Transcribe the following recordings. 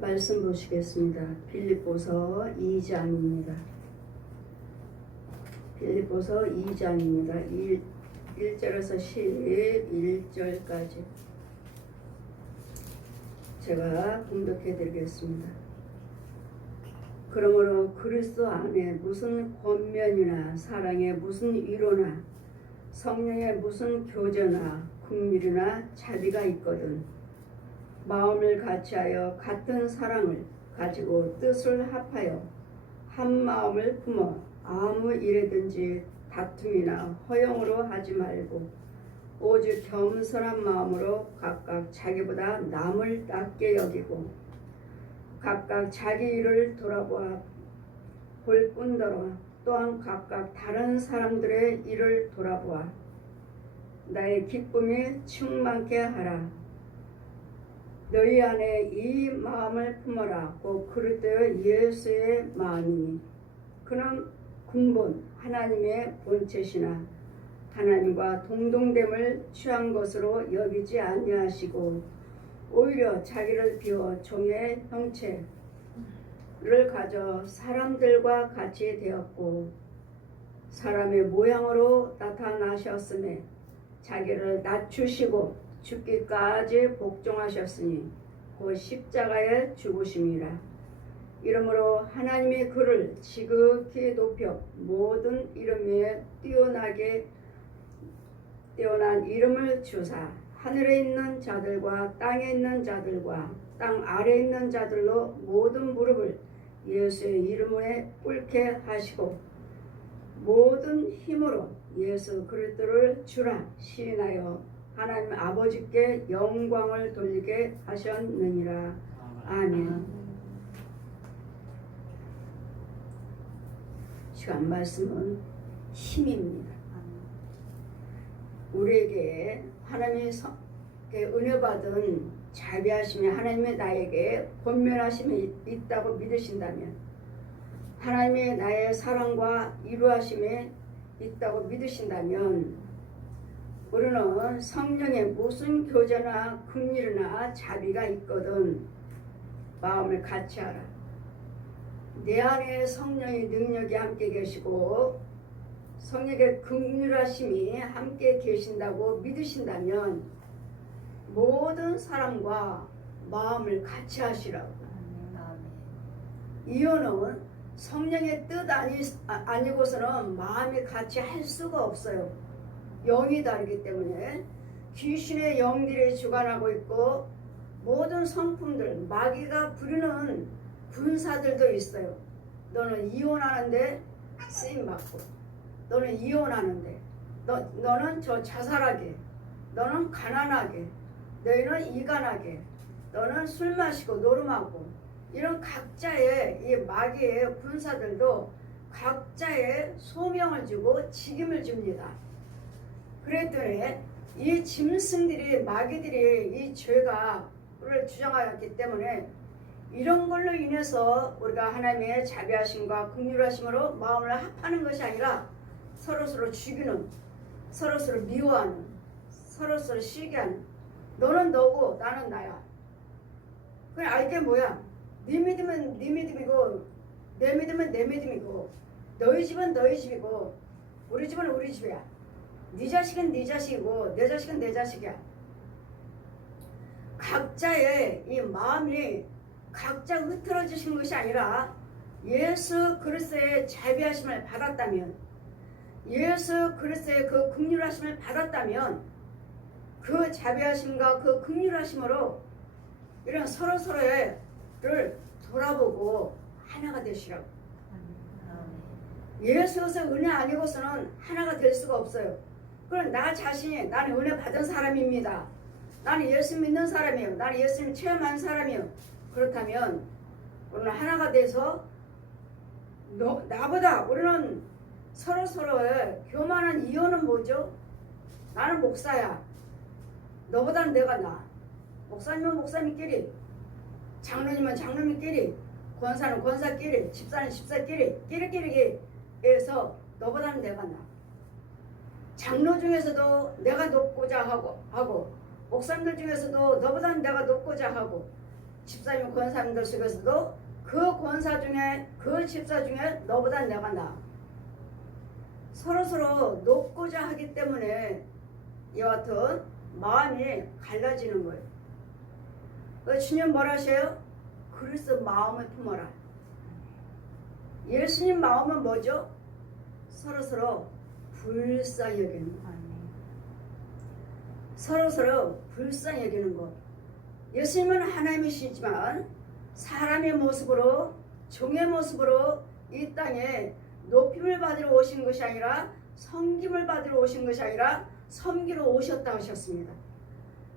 말씀 보시겠습니다. 빌립보서 2장입니다. 빌립보서 2장입니다. 1절에서 11절까지 제가 공독해 드리겠습니다. 그러므로 그리스도 안에 무슨 권면이나 사랑의 무슨 위로나 성령의 무슨 교제나 긍휼이나 자비가 있거든 마음을 같이하여 같은 사랑을 가지고 뜻을 합하여 한 마음을 품어 아무 일에든지 다툼이나 허용으로 하지 말고 오직 겸손한 마음으로 각각 자기보다 남을 낮게 여기고 각각 자기 일을 돌아보아 볼 뿐더러 또한 각각 다른 사람들의 일을 돌아보아 나의 기쁨이 충만케 하라. 너희 안에 이 마음을 품어라. 곧 그리스도 예수의 마음이니 그는 근본 하나님의 본체시나 하나님과 동등됨을 취한 것으로 여기지 아니하시고 오히려 자기를 비워 종의 형체를 가져 사람들과 같이 되었고 사람의 모양으로 나타나셨음에 자기를 낮추시고 죽기까지 복종하셨으니 곧 십자가에 죽으심이라. 이러므로 하나님이 그를 지극히 높여 모든 이름 위에 뛰어난 이름을 주사 하늘에 있는 자들과 땅에 있는 자들과 땅 아래에 있는 자들로 모든 무릎을 예수의 이름에 꿇게 하시고 모든 힘으로 예수 그리스도를 주라 시인하여 하나님 아버지께 영광을 돌리게 하셨느니라. 아멘. 시간 말씀은 힘입니다. 우리에게 하나님의 은혜 받은 자비하심이 하나님의 나에게 권면하심이 있다고 믿으신다면 하나님의 나의 사랑과 이루하심이 있다고 믿으신다면 우리는 성령의 무슨 교제나 긍휼이나 자비가 있거든 마음을 같이하라. 내 안에 성령의 능력이 함께 계시고 성령의 긍휼하심이 함께 계신다고 믿으신다면 모든 사람과 마음을 같이 하시라고. 이유는 성령의 뜻 아니고서는 마음이 같이 할 수가 없어요. 영이 다르기 때문에 귀신의 영들이 주관하고 있고 모든 성품들 마귀가 부리는 군사들도 있어요. 너는 이혼하는데 쓰임받고 너는 이혼하는데 너는 저 자살하게 너는 가난하게 너희는 이간하게 너는 술 마시고 노름하고 이런 각자의 이 마귀의 군사들도 각자의 소명을 주고 직임을 줍니다. 그랬더니 이 짐승들이 마귀들이 이 죄가를 주장하였기 때문에 이런 걸로 인해서 우리가 하나님의 자비하심과 긍휼하심으로 마음을 합하는 것이 아니라 서로서로 죽이는 서로서로 미워하는 서로서로 시기하는 너는 너고 나는 나야. 그래 이게 뭐야? 네 믿으면 네 믿음이고 내 믿으면 내 믿음이고 너희 집은 너희 집이고 우리 집은 우리 집이야. 네 자식은 네 자식이고 내 자식은 내 자식이야. 각자의 이 마음이 각자 흐트러지신 것이 아니라 예수 그리스도의 자비하심을 받았다면 예수 그리스도의 그 긍휼하심을 받았다면 그 자비하심과 그 긍휼하심으로 이런 서로서로를 돌아보고 하나가 되시라고. 예수에서 은혜 아니고서는 하나가 될 수가 없어요. 그럼 나 자신이 나는 은혜 받은 사람입니다. 나는 예수 믿는 사람이에요. 나는 예수님 체험한 사람이에요. 그렇다면 우리는 하나가 돼서 나보다 우리는 서로서로의 교만한 이유는 뭐죠? 나는 목사야. 너보다는 내가 나아. 목사님은 목사님끼리, 장로님은 장로님끼리, 권사는 권사끼리, 집사는 집사끼리, 끼리끼리 해서 너보다는 내가 나아. 장로 중에서도 내가 높고자 하고 목사님들 중에서도 너보다는 내가 높고자 하고 집사님 권사님들 속에서도 그 권사 중에 그 집사 중에 너보다 내가 나아. 서로서로 높고자 하기 때문에 이와 같은 마음이 갈라지는 거예요. 주님 뭐라 하셔요? 그리스도 마음을 품어라. 예수님 마음은 뭐죠? 서로서로 불쌍히 여기는 거. 서로서로 불쌍히 여기는 것. 예수님은 하나님이시지만 사람의 모습으로, 종의 모습으로 이 땅에 높임을 받으러 오신 것이 아니라 섬김을 받으러 오신 것이 아니라 섬기러 오셨다 하셨습니다.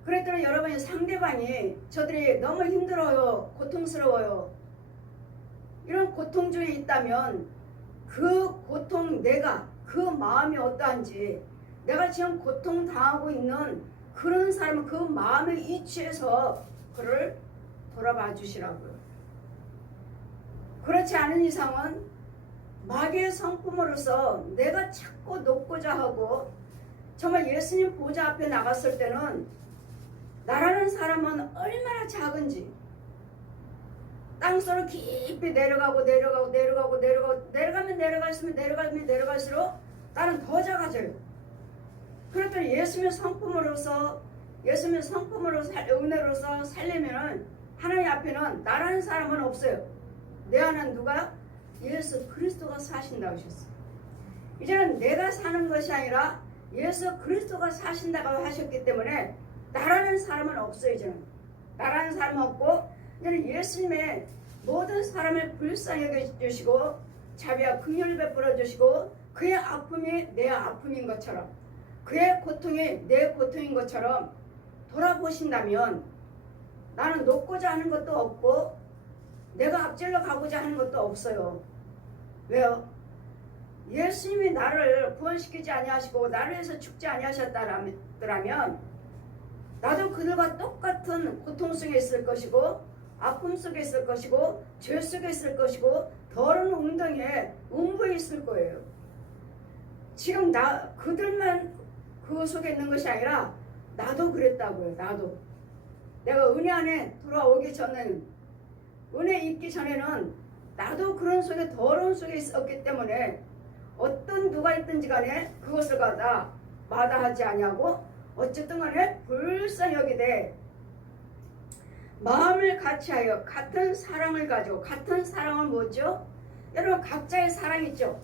그랬더니 여러분이 상대방이 저들이 너무 힘들어요, 고통스러워요, 이런 고통 중에 있다면 그 고통, 내가 그 마음이 어떠한지, 내가 지금 고통당하고 있는 그런 사람은 그 마음의 이치에서 그를 돌아봐 주시라고요. 그렇지 않은 이상은 마귀의 성품으로서 내가 찾고 높고자 하고, 정말 예수님 보좌 앞에 나갔을 때는 나라는 사람은 얼마나 작은지, 땅속으로 깊이 내려가면 내려갈수록 나는 더 작아져요. 그랬더니 예수님의 성품으로서 은혜로서 살려면은 하나님 앞에는 나라는 사람은 없어요. 내 안은 누가? 예수 그리스도가 사신다고 하셨어요. 이제는 내가 사는 것이 아니라 예수 그리스도가 사신다고 하셨기 때문에 나라는 사람은 없어요. 이제는 나라는 사람은 없고, 이제는 예수님의 모든 사람을 불쌍히 여겨주시고 자비와 긍휼을 베풀어 주시고, 그의 아픔이 내 아픔인 것처럼, 그의 고통이 내 고통인 것처럼 돌아보신다면 나는 높고자 하는 것도 없고 내가 앞질러 가고자 하는 것도 없어요. 왜요? 예수님이 나를 구원시키지 아니하시고 나를 위해서 죽지 아니하셨다면 나도 그들과 똑같은 고통 속에 있을 것이고, 아픔 속에 있을 것이고, 죄 속에 있을 것이고, 더러운 웅덩이에 음부에 있을 거예요. 지금 그들만 그 속에 있는 것이 아니라 나도 그랬다고요. 나도. 내가 은혜 안에 돌아오기 전에는, 은혜 있기 전에는 나도 그런 속에, 더러운 속에 있었기 때문에 어떤 누가 있든지 간에 그것을 갖다 마다하지 아니하고 어쨌든 간에 불쌍히 여기되 마음을 같이하여 같은 사랑을 가지고, 같은 사랑은 뭐죠? 여러분 각자의 사랑이 있죠.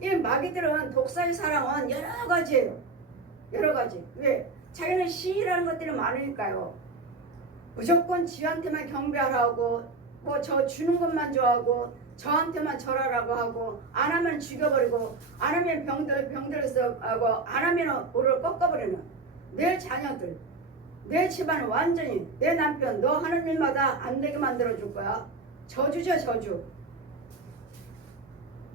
이 마귀들은 독사의 사랑은 여러 가지예요. 여러 가지. 왜? 자기는 시기라는 것들이 많으니까요. 무조건 지한테만 경배하라고, 뭐 저 주는 것만 좋아하고, 저한테만 절하라고 하고, 안 하면 죽여버리고, 안 하면 병들어서 하고, 안 하면 오를 꺾어버리는 내 자녀들, 내 집안은 완전히, 내 남편 너 하는 일마다 안 되게 만들어줄 거야. 저주죠, 저주.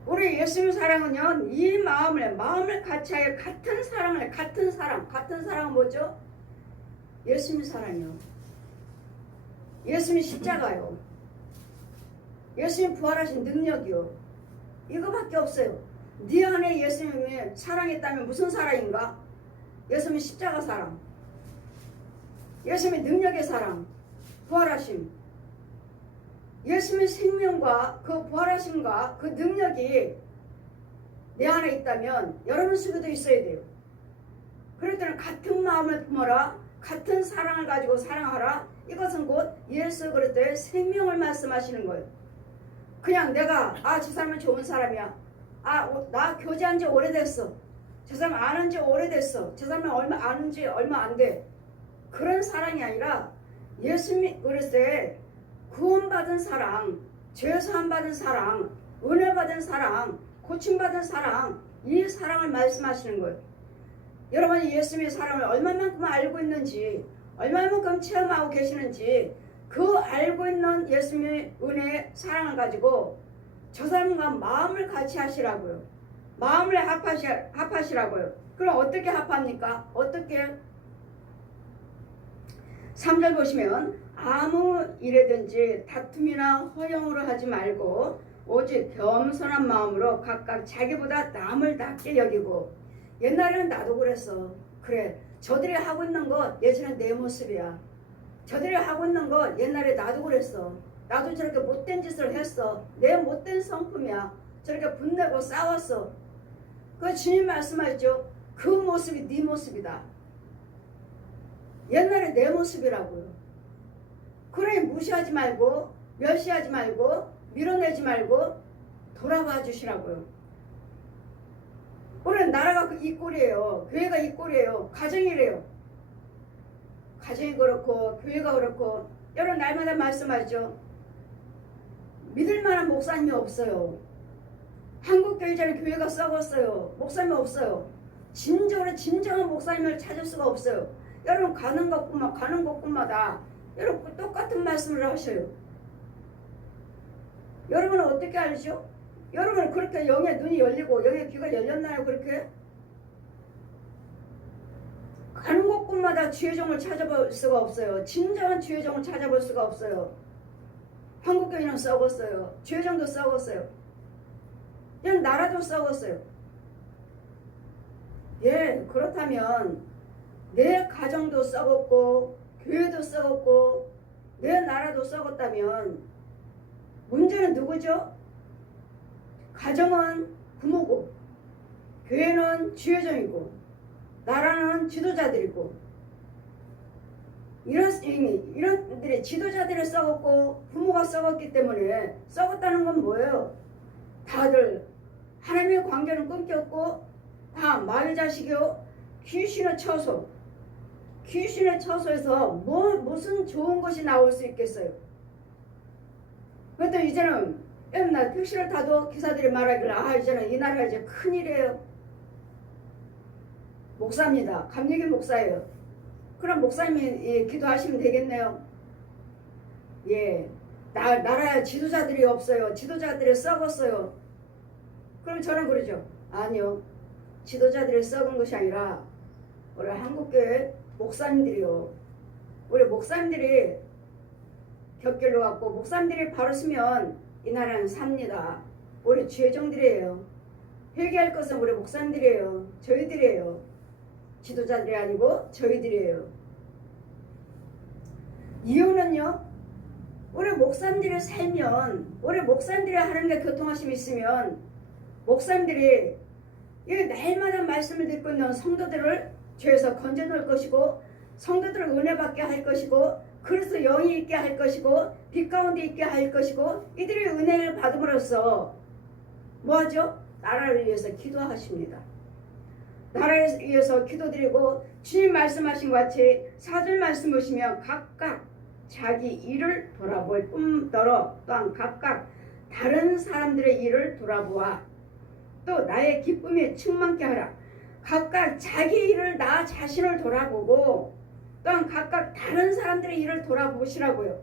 우리 예수님 사랑은요, 이 마음을 같이하여 같은 사랑을, 같은 사랑은 뭐죠? 예수님 사랑이요. 예수님 십자가요. 예수님 부활하신 능력이요. 이거밖에 없어요. 네 안에 예수님이 사랑했다면 무슨 사랑인가? 예수님 십자가 사랑, 예수님의 능력의 사랑, 부활하심. 예수님의 생명과 그 부활하심과 그 능력이 내 안에 있다면 여러분 속에도 있어야 돼요. 그럴 때는 같은 마음을 품어라, 같은 사랑을 가지고 사랑하라. 이것은 곧 예수 그리스도의 생명을 말씀하시는 거예요. 그냥 내가 저 사람은 좋은 사람이야, 나 교제한 지 오래됐어, 저 사람 아는 지 오래됐어, 저 사람은 아는 지 얼마 안 돼, 그런 사랑이 아니라 예수 그리스도의 구원받은 사랑, 죄사함 받은 사랑, 은혜 받은 사랑, 고침받은 사랑, 이 사랑을 말씀하시는 거예요. 여러분이 예수님의 사랑을 얼마만큼 알고 있는지, 얼마만큼 체험하고 계시는지, 그 알고 있는 예수님의 은혜의 사랑을 가지고 저 사람과 마음을 같이 하시라고요. 마음을 합하시라고요. 그럼 어떻게 합합니까? 어떻게? 3절 보시면 아무 일에든지 다툼이나 허영으로 하지 말고 오직 겸손한 마음으로 각각 자기보다 남을 낫게 여기고. 옛날에는 나도 그랬어. 그래, 저들이 하고 있는 것 예전에 내 모습이야. 저들이 하고 있는 거 옛날에 나도 그랬어. 나도 저렇게 못된 짓을 했어. 내 못된 성품이야. 저렇게 분내고 싸웠어. 그 주님 말씀하셨죠. 그 모습이 네 모습이다. 옛날에 내 모습이라고요. 그러니 무시하지 말고 멸시하지 말고 밀어내지 말고 돌아봐 주시라고요. 오늘 나라가 이 꼴이에요. 교회가 이 꼴이에요. 가정이래요. 가정이 그렇고 교회가 그렇고 여러분 날마다 말씀하죠. 믿을 만한 목사님이 없어요. 한국교회자는 교회가 썩었어요. 목사님이 없어요. 진정한 목사님을 찾을 수가 없어요. 여러분 가는 곳마다 여러분 똑같은 말씀을 하셔요. 여러분은 어떻게 알죠? 여러분은 그렇게 영의 눈이 열리고 영의 귀가 열렸나요? 그렇게? 가는 곳마다 주의 종을 찾아볼 수가 없어요. 진정한 주의 종을 찾아볼 수가 없어요. 한국교회는 썩었어요. 주의 종도 썩었어요. 그냥 나라도 썩었어요. 예, 그렇다면 내 가정도 썩었고 교회도 썩었고 내 나라도 썩었다면 문제는 누구죠? 가정은 부모고 교회는 주여정이고 나라는 지도자들이고 이런 지도자들이 썩었고 부모가 썩었기 때문에 썩었다는 건 뭐예요? 다들 하나님의 관계는 끊겼고 다 마귀 자식이요 귀신의 처소에서 무슨 좋은 것이 나올 수 있겠어요? 그것도 이제는 맨날 택시를 타도 기사들이 말하길래 이제는 이 나라가 이제 큰일이에요. 목사입니다. 감리교 목사예요. 그럼 목사님이 기도하시면 되겠네요. 예, 나라에 지도자들이 없어요. 지도자들이 썩었어요. 그럼 저는 그러죠. 아니요. 지도자들이 썩은 것이 아니라 우리 한국교회 목사님들이요. 우리 목사님들이 곁길로 왔고 목사님들이 바로 서면 이 나라는 삽니다. 우리 주의종들이에요. 회개할 것은 우리 목사님들이에요. 저희들이에요. 지도자들이 아니고 저희들이에요. 이유는요. 우리 목사님들이 살면 우리 목사님들이 하는 게 교통하심이 있으면 목사님들이 이 날마다 말씀을 듣고 있는 성도들을 죄에서 건져놓을 것이고 성도들을 은혜받게 할 것이고 그래서 영이 있게 할 것이고 빛 가운데 있게 할 것이고 이들이 은혜를 받음으로써 뭐하죠? 나라를 위해서 기도하십니다. 나라를 위해서 기도드리고 주님 말씀하신 것 같이 4절 말씀 보시면 각각 자기 일을 돌아볼 뿐더러 또한 각각 다른 사람들의 일을 돌아보아 또 나의 기쁨에 충만케 하라. 각각 자기 일을 나 자신을 돌아보고 또한 각각 다른 사람들의 일을 돌아보시라고요.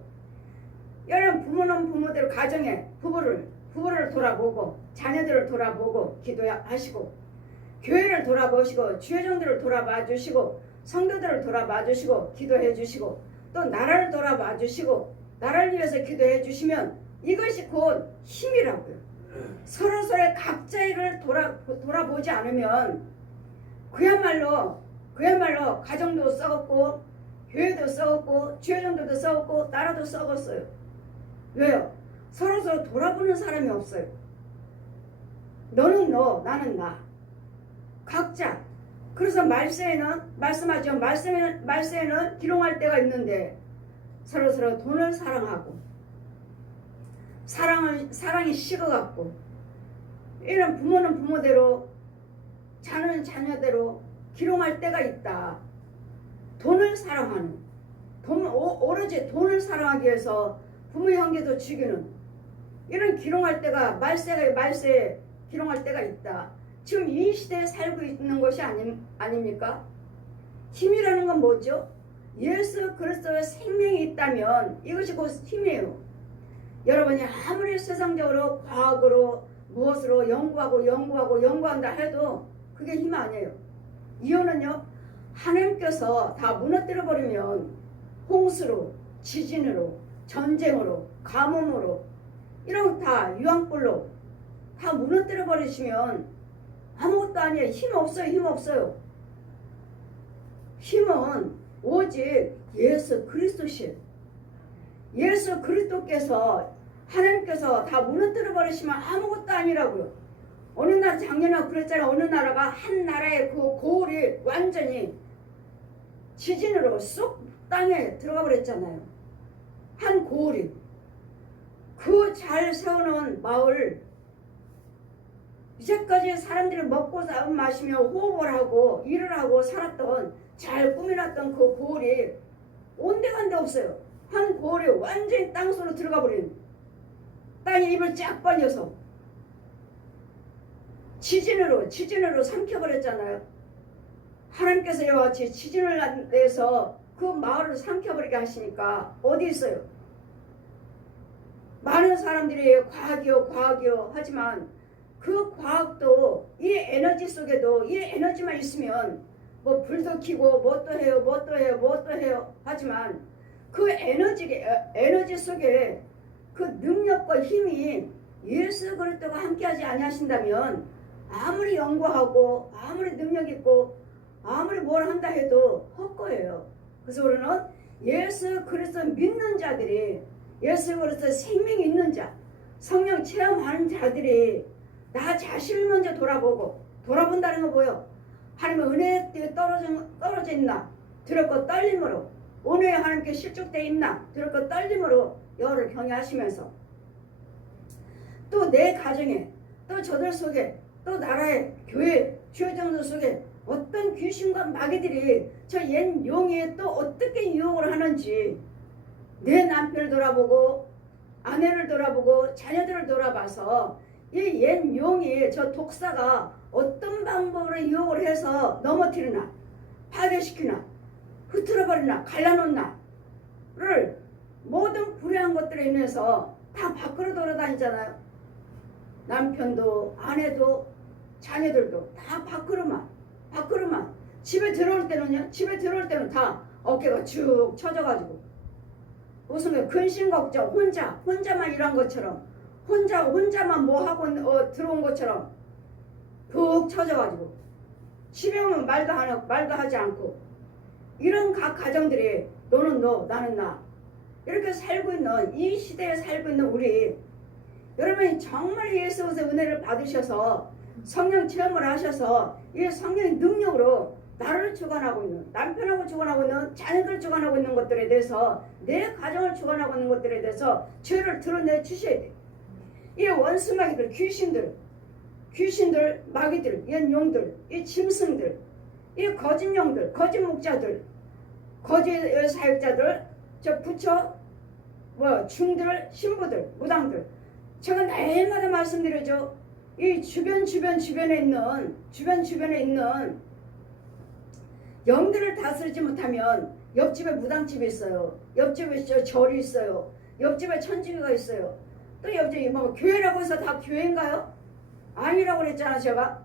여러분 부모는 부모대로 가정에 부부를 돌아보고 자녀들을 돌아보고 기도하시고 교회를 돌아보시고 주여정들을 돌아봐 주시고 성도들을 돌아봐 주시고 기도해 주시고 또 나라를 돌아봐 주시고 나라를 위해서 기도해 주시면 이것이 곧 힘이라고요. 서로서로의 각자의 일을 돌아보지 않으면 그야말로 가정도 썩었고 교회도 썩었고 주여정들도 썩었고 나라도 썩었어요. 왜요? 서로서로 돌아보는 사람이 없어요. 너는 너, 나는 나. 각자. 그래서 말세에는 말씀하죠. 말세에는 기롱할 때가 있는데 서로서로 돈을 사랑하고 사랑이 식어갖고 이런 부모는 부모대로 자녀는 자녀대로 기롱할 때가 있다. 돈을 사랑하는 오로지 돈을 사랑하기 위해서 부모 형제도 죽이는 이런 기롱할 때가 말세 기롱할 때가 있다. 지금 이 시대에 살고 있는 것이 아닙니까? 힘이라는 건 뭐죠? 예수 그리스도의 생명이 있다면 이것이 곧 힘이에요. 여러분이 아무리 세상적으로 과학으로 무엇으로 연구한다 해도 그게 힘 아니에요. 이유는요. 하나님께서 다 무너뜨려 버리면 홍수로 지진으로 전쟁으로 가뭄으로 이런 다 유황불로 다 무너뜨려 버리시면 아무것도 아니에요. 힘 없어요. 힘은 오직 예수 그리스도시. 예수 그리스도께서 하나님께서 다 무너뜨려 버리시면 아무것도 아니라고요. 어느 나라 작년에 그랬잖아요. 어느 나라가 한 나라의 그 고을이 완전히 지진으로 쏙 땅에 들어가 버렸잖아요. 한 고을이. 그 잘 세워놓은 마을, 이제까지 사람들이 먹고 마시며 호흡을 하고 일을 하고 살았던, 잘 꾸며놨던 그 고을이 온데간데 없어요. 한 고을이 완전히 땅속으로 들어가 버린, 땅에 입을 쫙 벌려서 지진으로 삼켜버렸잖아요. 하나님께서 이와 같이 지진을 내서 그 마을을 삼켜버리게 하시니까 어디 있어요? 많은 사람들이 과학이요 하지만 그 과학도 이 에너지 속에도, 이 에너지만 있으면 뭐 불도 켜고 뭐 또 해요 하지만 그 에너지 속에 그 능력과 힘이 예수 그리스도가 함께하지 아니하신다면 아무리 연구하고 아무리 능력 있고 아무리 뭘 한다 해도 헛거예요. 그래서 우리는 예수 그리스도 믿는 자들이, 예수 그리스도 생명이 있는 자, 성령 체험하는 자들이 나 자신을 먼저 돌아본다는 거 뭐예요? 하나님의 은혜에 떨어져 있나? 두렵고 떨림으로. 은혜에 하나님께 실족되어 있나? 두렵고 떨림으로 여호와를 경외하시면서 또 내 가정에, 또 저들 속에, 또 나라의 교회, 주요정들 속에 어떤 귀신과 마귀들이 저 옛 용에 또 어떻게 유혹을 하는지 내 남편을 돌아보고 아내를 돌아보고 자녀들을 돌아봐서 이 옛 용이, 저 독사가 어떤 방법으로 유혹을 해서 넘어뜨리나, 파괴시키나, 흐트러버리나, 갈라놓나를 모든 불의한 것들에 인해서 다 밖으로 돌아다니잖아요. 남편도 아내도 자녀들도 다 밖으로만. 집에 들어올 때는 다 어깨가 쭉 처져가지고 무슨 근심 걱정, 혼자만 일한 것처럼, 혼자만 뭐 하고 들어온 것처럼 푹 처져가지고 집에 오면 말도 하지 않고, 이런 각 가정들이 너는 너 나는 나 이렇게 살고 있는, 이 시대에 살고 있는 우리 여러분이 정말 예수의 은혜를 받으셔서 성령 체험을 하셔서 이 성령의 능력으로 나를 주관하고 있는, 남편하고 주관하고 있는, 자녀들 주관하고 있는 것들에 대해서, 내 가정을 주관하고 있는 것들에 대해서 죄를 드러내 주셔야 돼. 이 원수 마귀들, 귀신들, 마귀들, 옛 용들, 이 짐승들, 이 거짓 용들, 거짓 목자들, 거짓 사역자들, 저 부처, 중들, 신부들, 무당들. 제가 매일마다 말씀드리죠. 이 주변에 있는 영들을 다스리지 못하면, 옆집에 무당집이 있어요. 옆집에 절이 있어요. 옆집에 천주교가 있어요. 또 옆집에 교회라고 해서 다 교회인가요? 아니라고 그랬잖아. 제가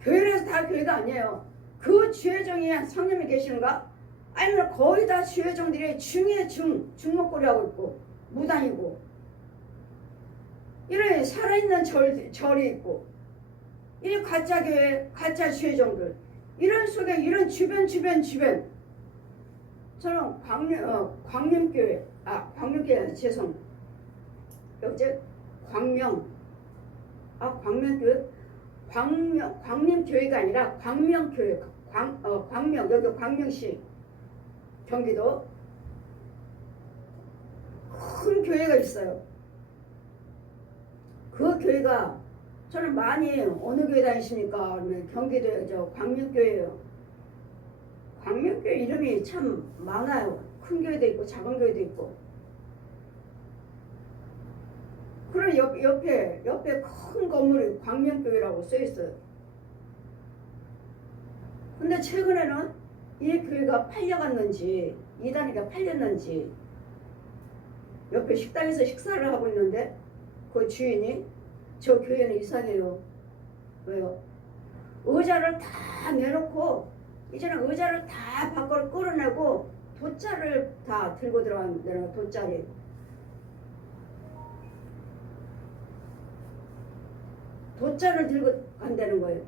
교회라서 다 교회가 아니에요. 그 주회종이 성령이 계시는가? 아니면 거의 다 주회종들이 중에 중목걸이 하고 있고 무당이고, 이런 살아있는 절이 있고, 이 가짜 교회, 가짜 주회종들, 이런 속에, 이런 주변 저는 광명교회, 죄송, 여제 광명교회가 아니라 광명교회, 광명, 여기 광명시, 경기도 큰 교회가 있어요. 그 교회가, 저는 많이 어느 교회 다니시니까 경기도에 광명교회예요. 광명교회 이름이 참 많아요. 큰 교회도 있고 작은 교회도 있고. 그리고 옆에 큰 건물이 광명교회라고 써있어요. 근데 최근에는 이 교회가 팔려갔는지, 이단이가 팔렸는지, 옆에 식당에서 식사를 하고 있는데 그 주인이, 저 교회는 이상해요. 왜요? 의자를 다 내놓고, 이제는 의자를 다 밖으로 끌어내고 돗자를 다 들고 들어간다는, 돗자를 들고 간다는 거예요.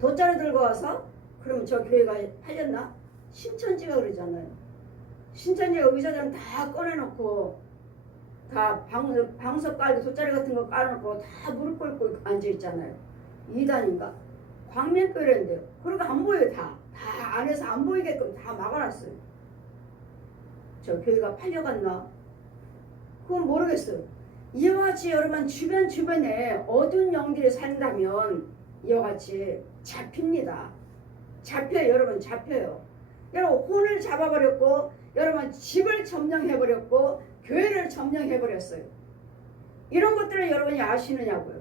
돗자를 들고 와서 그러면 저 교회가 팔렸나? 신천지가 그러잖아요. 신천지가 의자들은 다 꺼내놓고 다 방석 깔고 돗자리 같은 거 깔아놓고 다 무릎 꿇고 앉아있잖아요. 이단인가? 광명교회인데요. 그러니까 안 보여요. 다 안에서 안 보이게끔 다 막아놨어요. 저 교회가 팔려갔나? 그건 모르겠어요. 이와 같이 여러분 주변에 어두운 영들이 산다면 이와 같이 잡힙니다. 잡혀요. 여러분 잡혀요. 여러분 혼을 잡아버렸고 여러분 집을 점령해버렸고 교회를 점령해버렸어요. 이런 것들을 여러분이 아시느냐고요.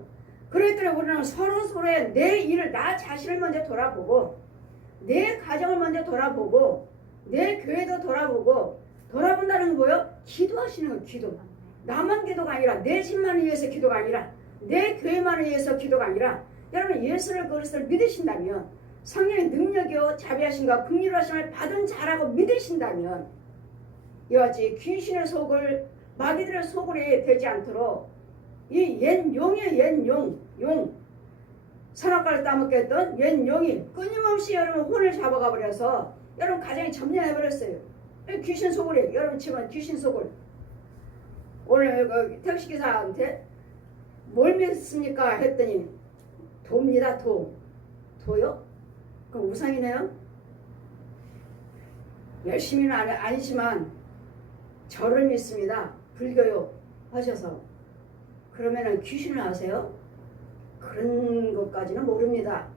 그렇기 때문에 우리는 서로의 내 일을 나 자신을 먼저 돌아보고 내 가정을 먼저 돌아보고 내 교회도 돌아보고 돌아본다는 건 뭐예요? 기도하시는 거예요. 기도. 나만 기도가 아니라 내 집만을 위해서 기도가 아니라 내 교회만을 위해서 기도가 아니라 여러분 예수를 그리스도를 믿으신다면 성령의 능력이요 자비하심과 긍휼하심을 받은 자라고 믿으신다면 이와 같이 귀신의 속을 마귀들의 속을이 되지 않도록 이 옛 용의 용 선악과를 따먹게 했던 옛 용이 끊임없이 여러분 혼을 잡아가 버려서 여러분 가정이 점령해 버렸어요. 귀신 속을이 여러분 집안 귀신 속을 오늘 그 택시기사한테 뭘 믿습니까? 했더니 도입니다. 도요? 그럼 우상이네요? 열심히는 아니지만 저를 믿습니다. 불교요 하셔서 그러면은 귀신을 아세요? 그런 것까지는 모릅니다.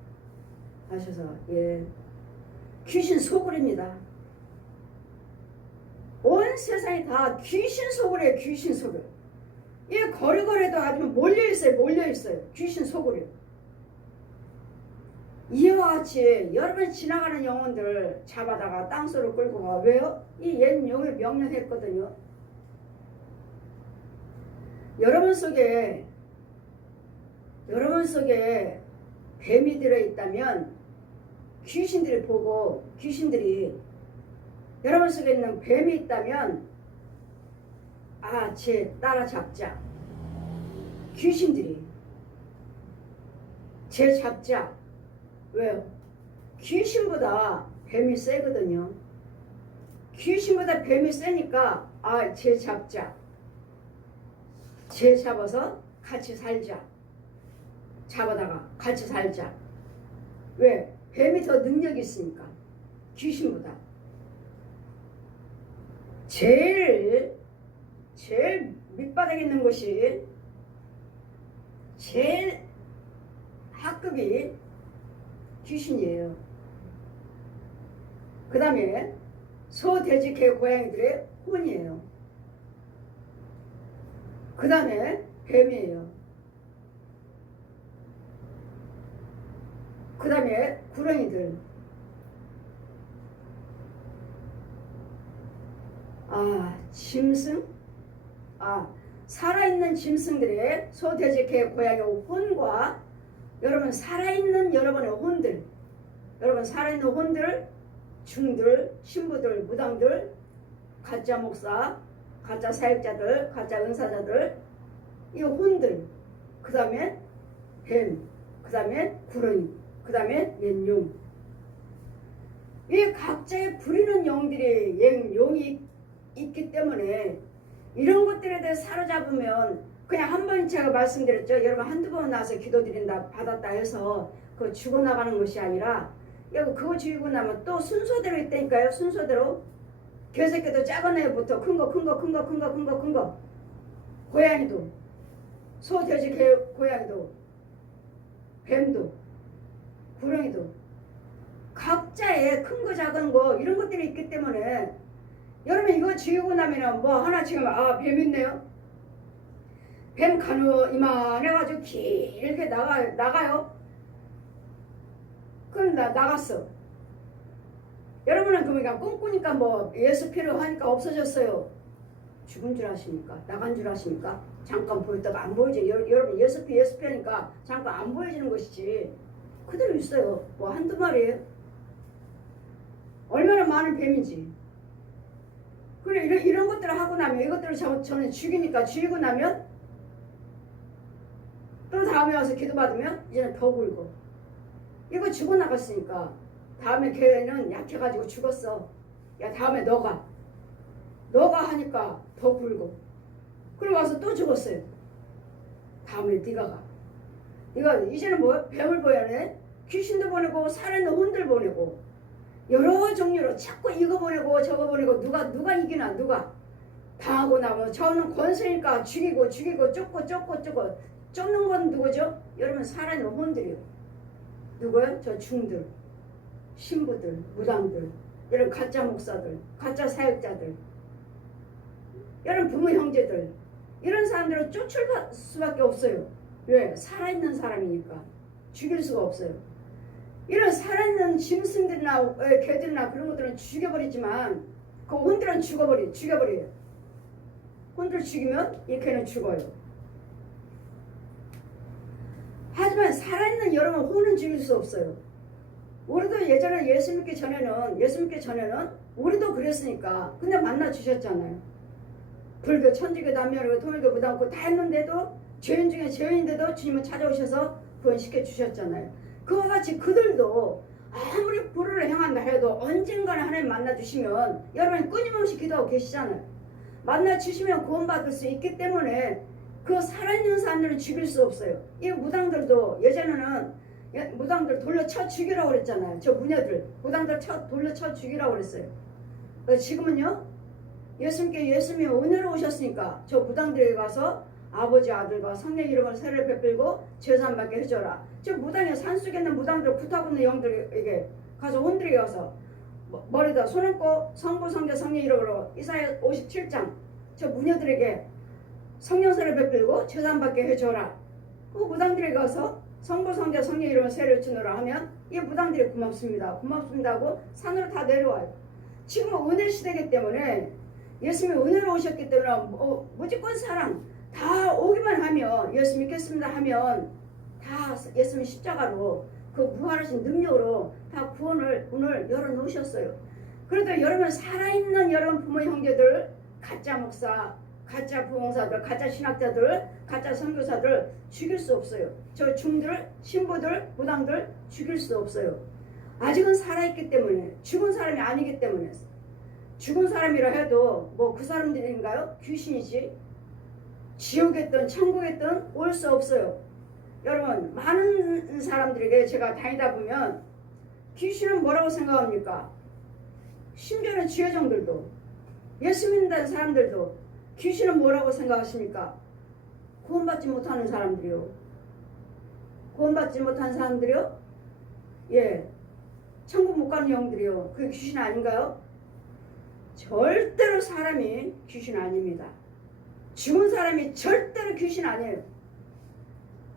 하셔서 예 귀신 소굴입니다. 온 세상이 다 귀신 소굴이에요. 귀신 소굴. 이 거리거리도 아주 몰려있어요. 귀신 소굴이. 이와 같이 여러분 지나가는 영혼들 잡아다가 땅속으로 끌고 가. 왜요? 이 옛 용이 명령했거든요. 여러분 속에 뱀이 들어있다면 귀신들이 보고 귀신들이 여러분 속에 있는 뱀이 있다면 쟤 따라잡자. 귀신들이 쟤 잡자. 왜요? 귀신보다 뱀이 세거든요. 귀신보다 뱀이 세니까 쟤 잡자. 쟤 잡아서 같이 살자. 잡아다가 같이 살자. 왜? 뱀이 더 능력이 있으니까. 귀신보다. 제일 밑바닥에 있는 것이 제일 하급이 귀신이에요. 그 다음에 소, 돼지, 개, 고양이들의 혼이에요. 그 다음에 뱀이에요. 그 다음에 구렁이들. 짐승? 살아있는 짐승들의 소, 돼지, 개, 고양이 혼과 여러분 살아있는 여러분의 혼들, 여러분 살아있는 혼들, 중들, 신부들, 무당들, 가짜 목사, 가짜 사역자들, 가짜 은사자들, 이 혼들, 그 다음에 뱀, 그 다음에 구렁이, 그 다음에 옛용. 이 각자의 부리는 영들이 용이 있기 때문에 이런 것들에 대해 사로잡으면 그냥 한 번 제가 말씀드렸죠. 여러분 한두 번 나서 기도드린다 받았다 해서 그거 죽어나가는 것이 아니라 그거 죽이고 나면 또 순서대로 있다니까요. 순서대로 개새끼도 작은 애부터 큰 거 고양이도 소, 돼지, 개, 고양이도 뱀도 구렁이도 각자의 큰 거 작은 거 이런 것들이 있기 때문에 여러분 이거 죽이고 나면은 뭐 하나 지금 뱀 있네요. 뱀 가누 이만해가지고 길게 나가요. 그럼 나갔어. 여러분은 그러니까 꿈꾸니까 뭐 예수 필요하니까 없어졌어요. 죽은 줄 아십니까? 나간 줄 아십니까? 잠깐 보였다가 안 보이죠. 여러분 예수 피하니까 잠깐 안 보여지는 것이지 그대로 있어요. 뭐 한두 마리예요. 얼마나 많은 뱀인지. 그래 이런 것들을 하고 나면 이것들을 저는 죽이니까 죽이고 나면 또 다음에 와서 기도받으면 이제는 더 굴고 이거 죽어나갔으니까 다음에 걔는 약해가지고 죽었어. 야 다음에 너가 하니까 더 굴고. 그러고 와서 또 죽었어요. 다음에 네가 가. 네가 이제는 뭐 뱀을 보여내? 귀신도 보내고 살아있는 혼들 보내고 여러 종류로 자꾸 이거 보내고 저거 보내고 누가 이기나 누가 당하고 나면 저는 권세니까 죽이고 쫓고 쫓는 건 누구죠? 여러분 살아있는 혼들이요. 누구요? 저 중들, 신부들, 무당들, 이런 가짜 목사들, 가짜 사역자들, 이런 부모 형제들, 이런 사람들은 쫓을 수밖에 없어요. 왜? 살아있는 사람이니까 죽일 수가 없어요. 이런 살아있는 짐승들이나 개들이나 그런 것들은 죽여버리지만 그 혼들은 죽여버려요. 혼들 죽이면 이 개는 죽어요. 하지만 살아있는 여러분 혼은 죽일 수 없어요. 우리도 예전에 예수 믿기 전에는 우리도 그랬으니까. 근데 만나 주셨잖아요. 불교, 천주교, 남녀교, 통일교, 무당교 다 했는데도 죄인 중에 죄인인데도 주님은 찾아오셔서 구원시켜 주셨잖아요. 그와 같이 그들도 아무리 불을 행한다 해도 언젠가는 하나님 만나 주시면 여러분이 끊임없이 기도하고 계시잖아요. 만나 주시면 구원받을 수 있기 때문에 그 살아있는 사람들은 죽일 수 없어요. 이 무당들도 예전에는 무당들 돌려쳐 죽이라고 그랬잖아요. 저 무녀들 무당들 돌려쳐 죽이라고 그랬어요. 지금은요 예수님이 은혜로 오셨으니까 저 무당들에게 가서 아버지 아들과 성령 이름으로 세례를 베풀고 제사함 받게 해줘라. 저 무당이 산속에 있는 무당들 구타고 있는 영들에게 가서 혼들에게 가서 머리다 손 얹고 성부 성자 성령 이름으로 이사야 57장 저 무녀들에게 성령 세례 베풀고 제사함 받게 해줘라. 그 무당들에게 가서 성부 성자 성령 이름으로 세례를 주노라 하면 이 무당들이 고맙습니다 하고 산으로 다 내려와요. 지금은 은혜 시대이기 때문에 예수님이 은혜로 오셨기 때문에 무조건 사랑 다 오기만 하면 예수 믿겠습니다 하면 다 예수님 십자가로 그 부활하신 능력으로 다 구원을 문을 열어놓으셨어요. 그래도 여러분 살아있는 여러분 부모 형제들 가짜 목사 가짜 부흥사들 가짜 신학자들 가짜 선교사들 죽일 수 없어요. 저 중들 신부들 무당들 죽일 수 없어요. 아직은 살아있기 때문에 죽은 사람이 아니기 때문에. 죽은 사람이라 해도 뭐 그 사람들인가요? 귀신이지. 지옥에 있든 천국에 있든 올 수 없어요. 여러분 많은 사람들에게 제가 다니다 보면 귀신은 뭐라고 생각합니까? 심지어는 지혜정들도 예수 믿는다는 사람들도 귀신은 뭐라고 생각하십니까? 구원받지 못하는 사람들이요. 구원받지 못한 사람들이요? 예, 천국 못 가는 영들이요. 그게 귀신 아닌가요? 절대로 사람이 귀신 아닙니다. 죽은 사람이 절대로 귀신 아니에요.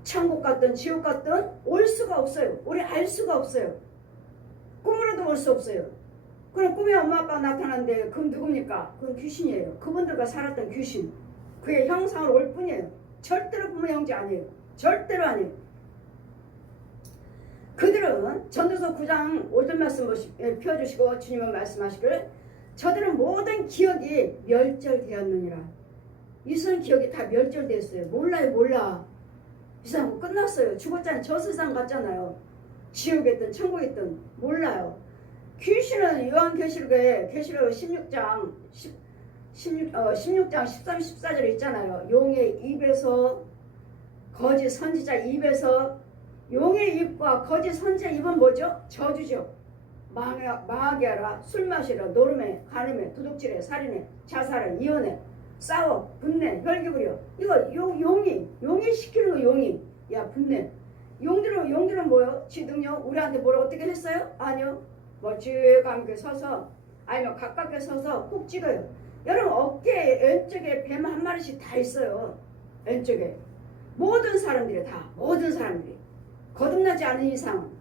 천국 갔든 지옥 갔든 올 수가 없어요. 우리 알 수가 없어요. 꿈으로도 올 수 없어요. 그럼 꿈에 엄마 아빠가 나타났는데 그건 누굽니까? 그건 귀신이에요. 그분들과 살았던 귀신. 그의 형상으로 올 뿐이에요. 절대로 부모 형제 아니에요. 절대로 아니에요. 그들은 전도서 9장 5절 말씀 펴주시고 주님은 말씀하시기를 저들은 모든 기억이 멸절되었느니라. 이 사람 기억이 다 멸절됐어요. 몰라. 이 사람 끝났어요. 죽었잖아요. 저 세상 갔잖아요. 지옥에 있든 천국에 있든 몰라요. 귀신은 요한계시록에 계시록 16장 13, 14절 있잖아요. 용의 입에서 거짓 선지자 입에서 용의 입과 거짓 선지자 입은 뭐죠? 저주죠. 망하게 하라, 술 마시라, 노름에, 간음에, 도둑질에, 살인에, 자살에, 이혼에, 싸워, 분내, 혈기 부려. 이거 용이 시키는 거 용이. 야 분내. 용들은 뭐요? 지등요? 우리한테 뭐라고 어떻게 했어요? 아니요. 멀찌감게 서서 아니면 가깝게 서서 꼭 찍어요. 여러분 어깨 왼쪽에 뱀 한 마리씩 다 있어요. 왼쪽에 모든 사람들이 거듭나지 않은 이상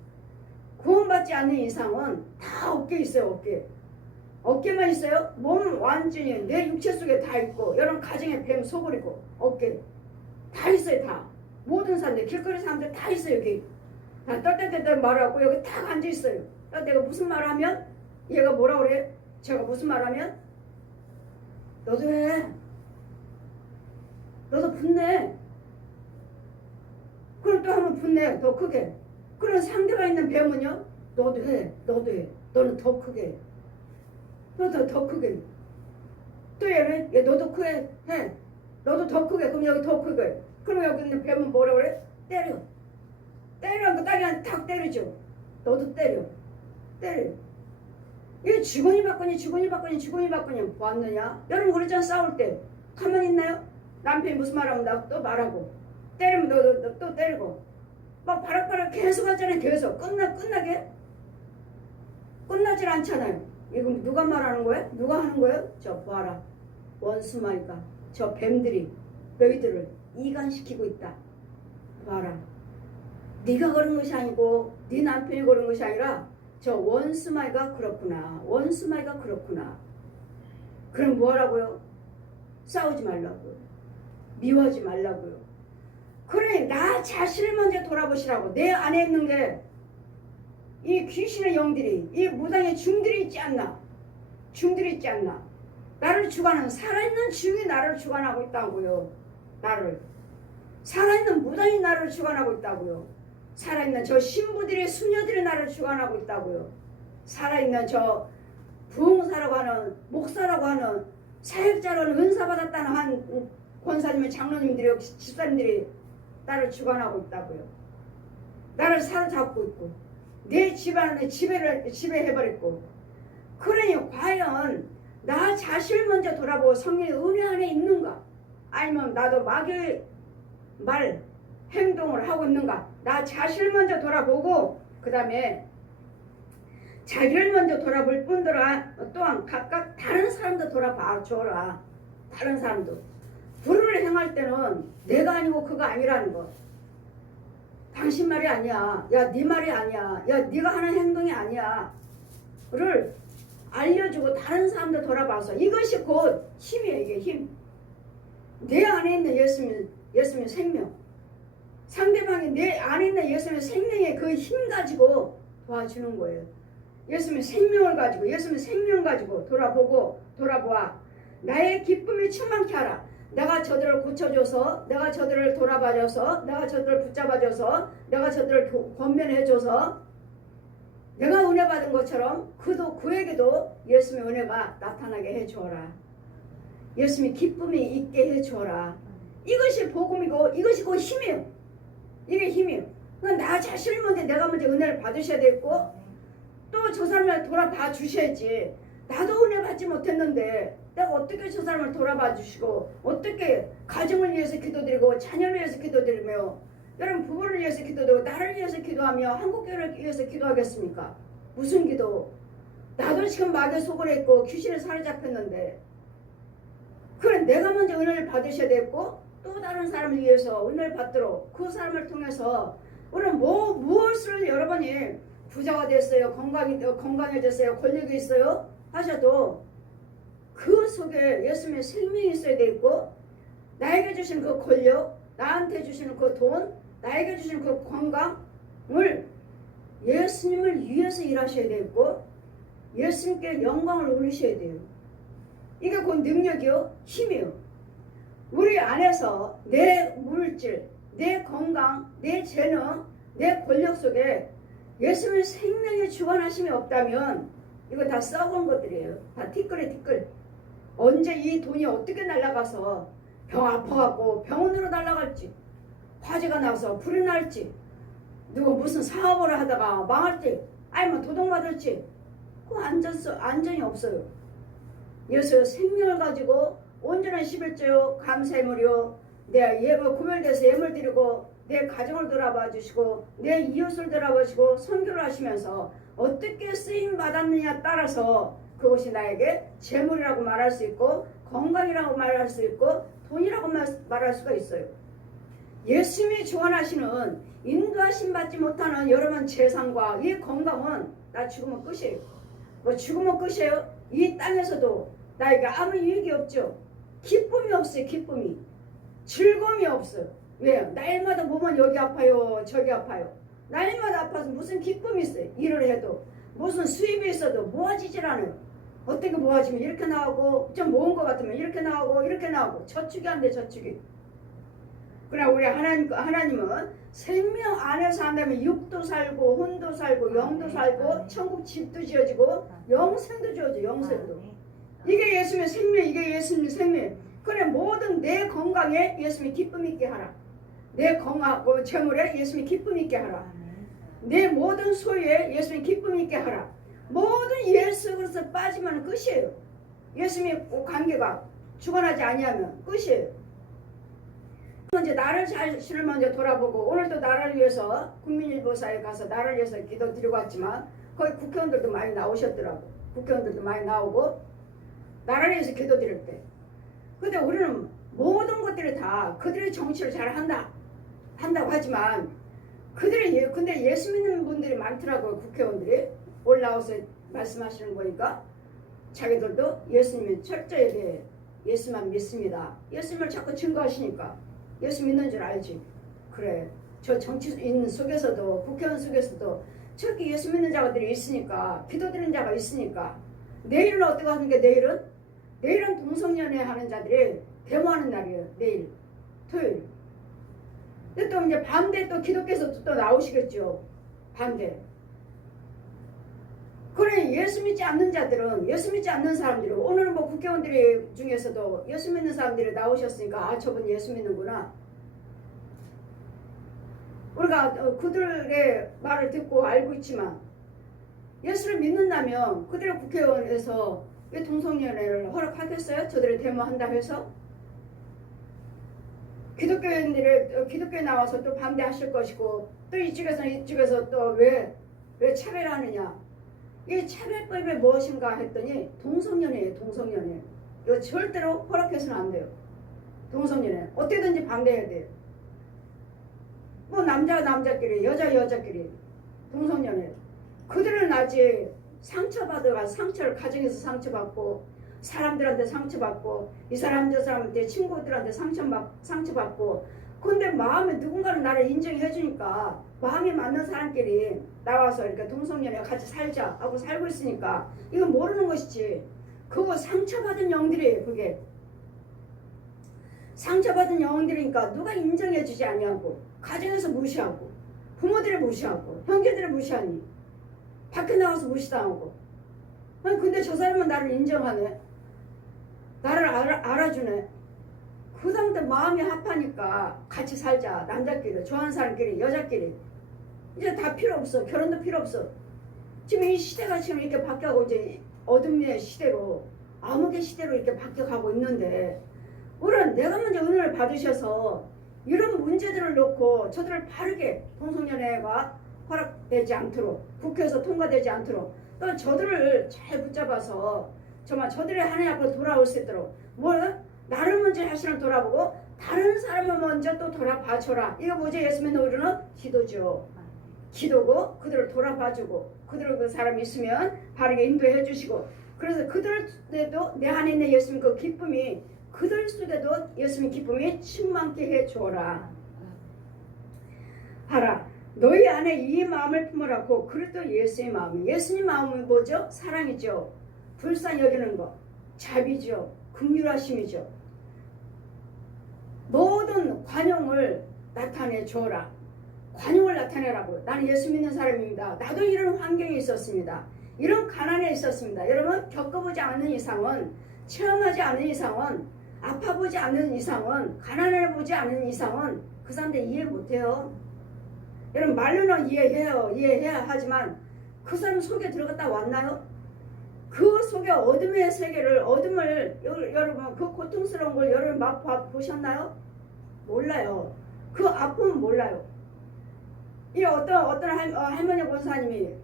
구원받지 않는 이상은 다 어깨에 있어요. 어깨만 있어요. 몸 완전히 내 육체 속에 다 있고 여러분 가정에 뱀 소굴이고 어깨 다 있어요. 다 모든 사람들 길거리 사람들 다 있어요. 여기 다 떨떨떨떨 말하고 여기 딱 앉아 있어요. 내가 무슨 말 하면 얘가 뭐라 그래? 제가 무슨 말 하면 너도 해. 너도 분내. 그럼 또 한번 분내 더 크게. 그런 상대가 있는 뱀은요 너도 해. 너도 해. 너는 더 크게 해. 너도 더 크게 해. 또 얘는 얘 너도 크게 해. 너도 더 크게. 그럼 여기 더 크게 해. 그럼 여기 있는 뱀은 뭐라 그래? 때려. 때리는 거 딸이 탁 때리죠. 너도 때려. 때려. 이게 주거니 받거니 왔느냐? 여러분 그랬잖아. 싸울 때 가만히 있나요? 남편이 무슨 말하면 나 또 말하고 때리면 너 또 때리고 막 바락바락 계속 하잖아요. 계속 끝나게 끝나질 않잖아요. 이거 누가 말하는 거야? 누가 하는 거예요? 저 봐라. 원수마이가 저 뱀들이 너희들을 이간시키고 있다. 봐라. 네가 그런 것이 아니고 네 남편이 그런 것이 아니라 저 원수마이가 그렇구나. 원수마이가 그렇구나. 그럼 뭐하라고요? 싸우지 말라고요. 미워하지 말라고요. 그래 나 자신을 먼저 돌아보시라고. 내 안에 있는 게 이 귀신의 영들이 이 무당의 중들이 있지 않나. 중들이 있지 않나. 나를 주관하는 살아있는 중이 나를 주관하고 있다고요. 나를 살아있는 무당이 나를 주관하고 있다고요. 살아있는 저 신부들의 수녀들이 나를 주관하고 있다고요. 살아있는 저 부흥사라고 하는 목사라고 하는 사역자로는 은사 받았다는 한 권사님의 장로님들이 집사님들이 나를 주관하고 있다고요. 나를 사로잡고 있고 내 집안에 지배해버렸고 그러니 과연 나 자신을 먼저 돌아보고 성령의 은혜 안에 있는가 아니면 나도 마귀의 말 행동을 하고 있는가 나 자신을 먼저 돌아보고 그 다음에 자기를 먼저 돌아볼 뿐더러 또한 각각 다른 사람도 돌아봐 줘라. 다른 사람도 불을 행할 때는 내가 아니고 그가 아니라는 거. 당신 말이 아니야. 야, 네 말이 아니야. 야, 네가 하는 행동이 아니야. 를 알려주고 다른 사람도 돌아봐서 이것이 곧 힘이에요. 이게 힘. 내 안에 있는 예수님의 생명. 상대방이 내 안에 있는 예수님의 생명의 그 힘 가지고 도와주는 거예요. 예수님의 생명을 가지고 예수님의 생명 가지고 돌아보아 나의 기쁨이 충만케 하라. 내가 저들을 고쳐줘서 내가 저들을 돌아봐줘서 내가 저들을 붙잡아줘서 내가 저들을 권면해줘서 내가 은혜 받은 것처럼 그에게도 예수님의 은혜가 나타나게 해주어라. 예수님의 기쁨이 있게 해주어라. 이것이 복음이고 이것이 곧 힘이에요. 이게 힘이에요. 나 자신을 먼저 내가 먼저 은혜를 받으셔야 되고 또 저 사람을 돌아봐 주셔야지. 나도 은혜 받지 못했는데 내가 어떻게 저 사람을 돌아봐 주시고 어떻게 가정을 위해서 기도드리고 자녀를 위해서 기도드리며 여러분 부부를 위해서 기도드리고 나를 위해서 기도하며 한국교회를 위해서 기도하겠습니까? 무슨 기도? 나도 지금 마귀의 속을 했고 귀신에 사로잡혔는데 그래 내가 먼저 은혜를 받으셔야 되고 또 다른 사람을 위해서 은혜를 받도록 그 사람을 통해서 우리는 무엇을 여러분이 부자가 됐어요. 건강해졌어요. 권력이 있어요. 하셔도 그 속에 예수님의 생명이 있어야 되고 나에게 주시는 그 권력, 나한테 주시는 그 돈, 나에게 주시는 그 건강을 예수님을 위해서 일하셔야 되고 예수님께 영광을 올리셔야 돼요. 이게 곧 능력이요. 힘이요. 우리 안에서 내 물질, 내 건강, 내 재능, 내 권력 속에 예수님의 생명의 주관하심이 없다면 이거 다 썩은 것들이에요. 다 티끌. 언제 이 돈이 어떻게 날아가서 병 아파갖고 병원으로 날아갈지 화재가 나서 불이 날지 누구 무슨 사업을 하다가 망할지 아니면 도둑맞을지 그 안전이 없어요. 예수 생명을 가지고 온전한 11조요 감사의물이요 내 구별돼서 예물 드리고 내 가정을 돌아봐 주시고 내 이웃을 돌아보시고 선교를 하시면서 어떻게 쓰임 받았느냐에 따라서 그것이 나에게 재물이라고 말할 수 있고 건강이라고 말할 수 있고 돈이라고 말할 수가 있어요. 예수님이 주관하시는 인도하심 받지 못하는 여러분 재산과 이 건강은 나 죽으면 끝이에요. 뭐 죽으면 끝이에요. 이 땅에서도 나에게 아무 유익이 없죠. 기쁨이 없어요. 기쁨이. 즐거움이 없어요. 왜요? 날마다 몸은 여기 아파요 저기 아파요. 날마다 아파서 무슨 기쁨이 있어요. 일을 해도 무슨 수입이 있어도 모아지질 않아요. 어떻게 모아지면 이렇게 나오고 좀 모은 것 같으면 이렇게 나오고 저축이 안 돼. 저축이. 그러나 우리 하나님은 생명 안에서 한다면 육도 살고 혼도 살고 영도 살고 천국 집도 지어지고 영생도 지어져. 영생도. 이게 예수님의 생명, 이게 예수님의 생명. 그래 모든 내 건강에 예수님이 기쁨 있게 하라. 내 건강하고 재물에 예수님이 기쁨 있게 하라. 내 모든 소유에 예수님이 기쁨 있게 하라. 모든 예수 그리스도 빠지면 끝이에요. 예수님의 관계가 주관하지 아니하면 끝이에요. 먼저 나를 자신을 먼저 돌아보고 오늘도 나를 위해서 국민일보사에 가서 나를 위해서 기도 드리고 왔지만 거기 국회의원들도 많이 나오셨더라고. 국회의원들도 많이 나오고 나를 위해서 기도 드릴 때. 근데 우리는 모든 것들이 다 그들의 정치를 잘 한다고 하지만 근데 예수 믿는 분들이 많더라고요. 국회의원들이 올라와서 말씀하시는 거니까 자기들도 예수님이 철저히 예수만 믿습니다. 예수님을 자꾸 증거하시니까 예수 믿는 줄 알지. 그래 저 정치인 속에서도 국회의원 속에서도 저렇게 예수 믿는 자들이 있으니까 기도드리는 자가 있으니까 내일은 어떻게 하는 게 내일은 동성연애 하는 자들이 데모하는 날이에요. 내일 토요일. 근데 또 이제 밤대 또 기독교에서 또 나오시겠죠. 밤대. 그래 예수 믿지 않는 자들은 예수 믿지 않는 사람들이 오늘은 뭐 국회의원들이 중에서도 예수 믿는 사람들이 나오셨으니까 아 저분 예수 믿는구나. 우리가 그들의 말을 듣고 알고 있지만 예수를 믿는다면 그들의 국회의원에서 왜 동성연애를 허락하겠어요? 저들이 데모한다고 해서 기독교에 나와서 또 반대하실 것이고 또 이쪽에서 또 왜 차별하느냐. 이 차별법이 무엇인가 했더니 동성연애예요. 동성연애. 이거 절대로 허락해서는 안 돼요. 동성연애. 어떻게든지 반대해야 돼요. 뭐 남자가 남자끼리 여자끼리 동성연애. 그들은 아직 상처를 가정에서 상처받고 사람들한테 상처받고 이 사람 저 사람한테 친구들한테 상처받고 근데 마음에 누군가는 나를 인정해 주니까 마음에 맞는 사람끼리 나와서 이렇게 동성연애 같이 살자 하고 살고 있으니까 이건 모르는 것이지. 그거 상처받은 영들이에요. 그게 상처받은 영들이니까 누가 인정해 주지 않냐고 가정에서 무시하고 부모들을 무시하고 형제들을 무시하니 밖에 나가서 무시당하고 아니 근데 저 사람은 나를 인정하네. 나를 알아주네. 그 사람들 마음이 합하니까 같이 살자. 남자끼리 좋아하는 사람끼리 여자끼리 이제 다 필요 없어. 결혼도 필요 없어. 지금 이 시대가 지금 이렇게 바뀌어가고 이제 어둠의 시대로 암흑의 시대로 이렇게 바뀌어가고 있는데 우리는 내가 먼저 은혜를 받으셔서 이런 문제들을 놓고 저들을 바르게 동성연애가 허락되지 않도록 국회에서 통과되지 않도록 또 저들을 잘 붙잡아서 정말 저들의 하나님 앞으로 돌아올 수 있도록 나를 먼저 자신을 돌아보고 다른 사람을 먼저 또 돌아봐줘라. 이거 뭐죠? 예수 믿는 우리는 기도죠. 기도고 그들을 돌아봐주고 그들 그 사람이 있으면 바르게 인도해 주시고 그래서 그들에도 내 안에 있는 예수님 그 기쁨이 그들 속에도 예수님 기쁨이 충만케 해줘라. 하라. 너희 안에 이 마음을 품으라고. 그리스도 예수의 마음. 예수님 마음은 뭐죠? 사랑이죠. 불쌍히 여기는 것. 자비죠. 긍휼하심이죠. 모든 관용을 나타내 줘라. 관용을 나타내라고. 나는 예수 믿는 사람입니다. 나도 이런 환경에 있었습니다. 이런 가난에 있었습니다. 여러분 겪어보지 않는 이상은 체험하지 않는 이상은 아파보지 않는 이상은 가난해보지 않는 이상은 그 사람들 이해 못해요. 여러분 말로는 이해해야 하지만 그 사람 속에 들어갔다 왔나요? 그 속에 어둠의 세계를 어둠을 여러분 그 고통스러운 걸 여러분 맛보셨나요? 몰라요. 그 아픔은 몰라요. 이 어떤 할머니 권사님이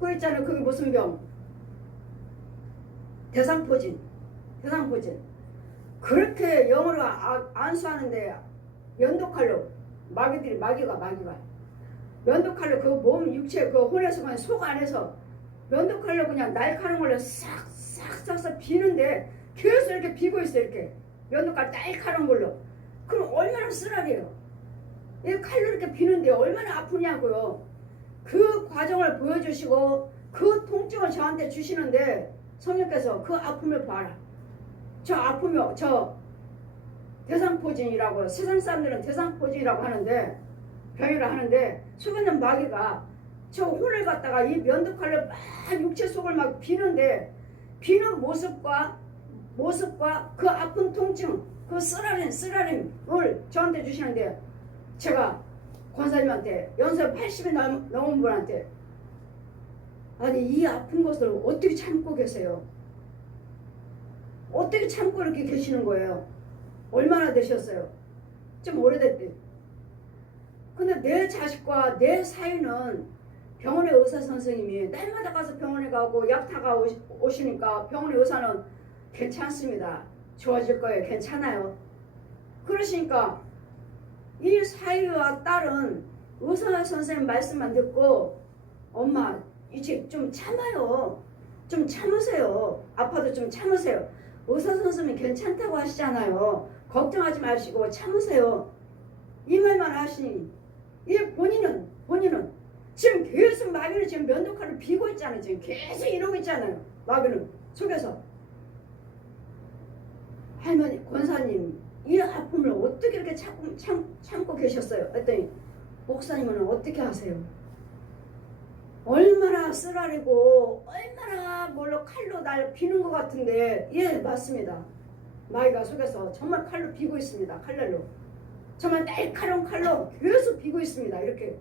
그 있잖아요. 그게 무슨 병? 대상포진. 그렇게 영으로 안수하는데 연독칼로 마귀가 면도칼로 그 몸 육체 그 혼에서 그냥 속 안에서 면도칼로 그냥 날카로운 걸로 싹 비는데 계속 이렇게 비고 있어. 이렇게 면도칼 날카로운 걸로. 그럼 얼마나 쓰라게요. 이 칼로 이렇게 비는데 얼마나 아프냐고요. 그 과정을 보여주시고 그 통증을 저한테 주시는데 성령께서 그 아픔을 봐라. 저 아픔이 대상포진이라고 세상 사람들은 대상포진이라고 하는데 병이라 하는데 속에 있는 마귀가 저 혼을 갖다가 이 면도칼로 막 육체 속을 막 비는데 비는 모습과 그 아픈 통증 그 쓰라림을 저한테 주시는데 제가 권사님한테 연세 80이 넘은 분한테 아니 이 아픈 것을 어떻게 참고 계세요? 어떻게 참고 이렇게 계시는 거예요? 얼마나 되셨어요? 좀 오래됐대. 근데 내 자식과 내 사위는 병원의 의사 선생님이 날마다 가서 병원에 가고 약 타가 오시니까 병원의 의사는 괜찮습니다. 좋아질 거예요. 괜찮아요. 그러시니까 이 사위와 딸은 의사 선생님 말씀만 듣고 엄마 이제 좀 참아요. 좀 참으세요. 아파도 좀 참으세요. 의사 선생님이 괜찮다고 하시잖아요. 걱정하지 마시고 참으세요. 이 말만 하시니 이 본인은 지금 계속 마귀는 지금 면도칼을 비고 있잖아요. 지금 계속 이러고 있잖아요. 마귀는 속에서 할머니 권사님 이 아픔을 어떻게 이렇게 참고 계셨어요? 했더니 목사님은 어떻게 하세요? 얼마나 쓰라리고 얼마나 뭘로 칼로 날 비는 것 같은데 예 맞습니다. 마귀가 속에서 정말 칼로 비고 있습니다. 칼날로 정말 날카로운 칼로 계속 비고 있습니다. 이렇게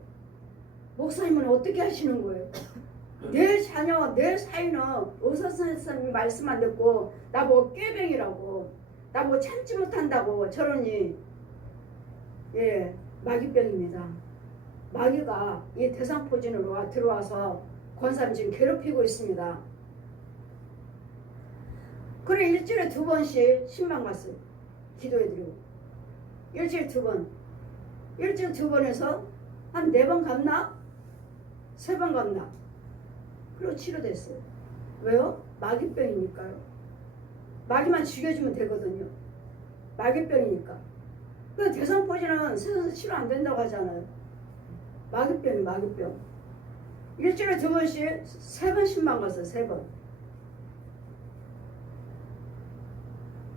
목사님은 어떻게 하시는 거예요? 내 자녀 내 사위는 의사 선생님 말씀 안 듣고 나보고 꾀병이라고 나보고 참지 못한다고 저러니 예 마귀병입니다. 마귀가 이 대상포진으로 들어와서 권사님 지금 괴롭히고 있습니다. 그래 일주일에 2번씩 신방 갔어요. 기도해드리고 일주일에 2번 일주일에 2번에서 한 4번 갔나? 3번 갔나? 그리고 치료됐어요. 왜요? 마귀병이니까요. 마귀만 죽여주면 되거든요. 마귀병이니까. 그 대상포진은 세상에서 치료 안 된다고 하잖아요. 마귀병. 일주일에 2번씩 3번 신방 갔어요. 3번.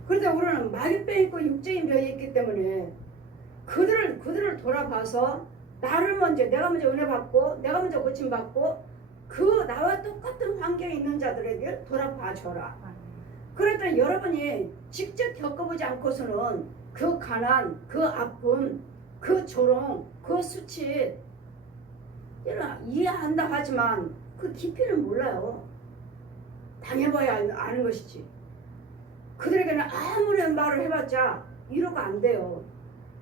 그런데 우리는 마귀병 있고 육적인 병이 있기 때문에 그들을 돌아봐서 나를 먼저 내가 먼저 은혜 받고 내가 먼저 고침 받고 그 나와 똑같은 환경에 있는 자들에게 돌아봐 줘라. 그랬더니 여러분이 직접 겪어보지 않고서는 그 가난, 그 아픔, 그 조롱, 그 수치 이해한다 하지만 그 깊이는 몰라요. 당해봐야 아는 것이지. 그들에게는 아무리 말을 해봤자 위로가 안 돼요.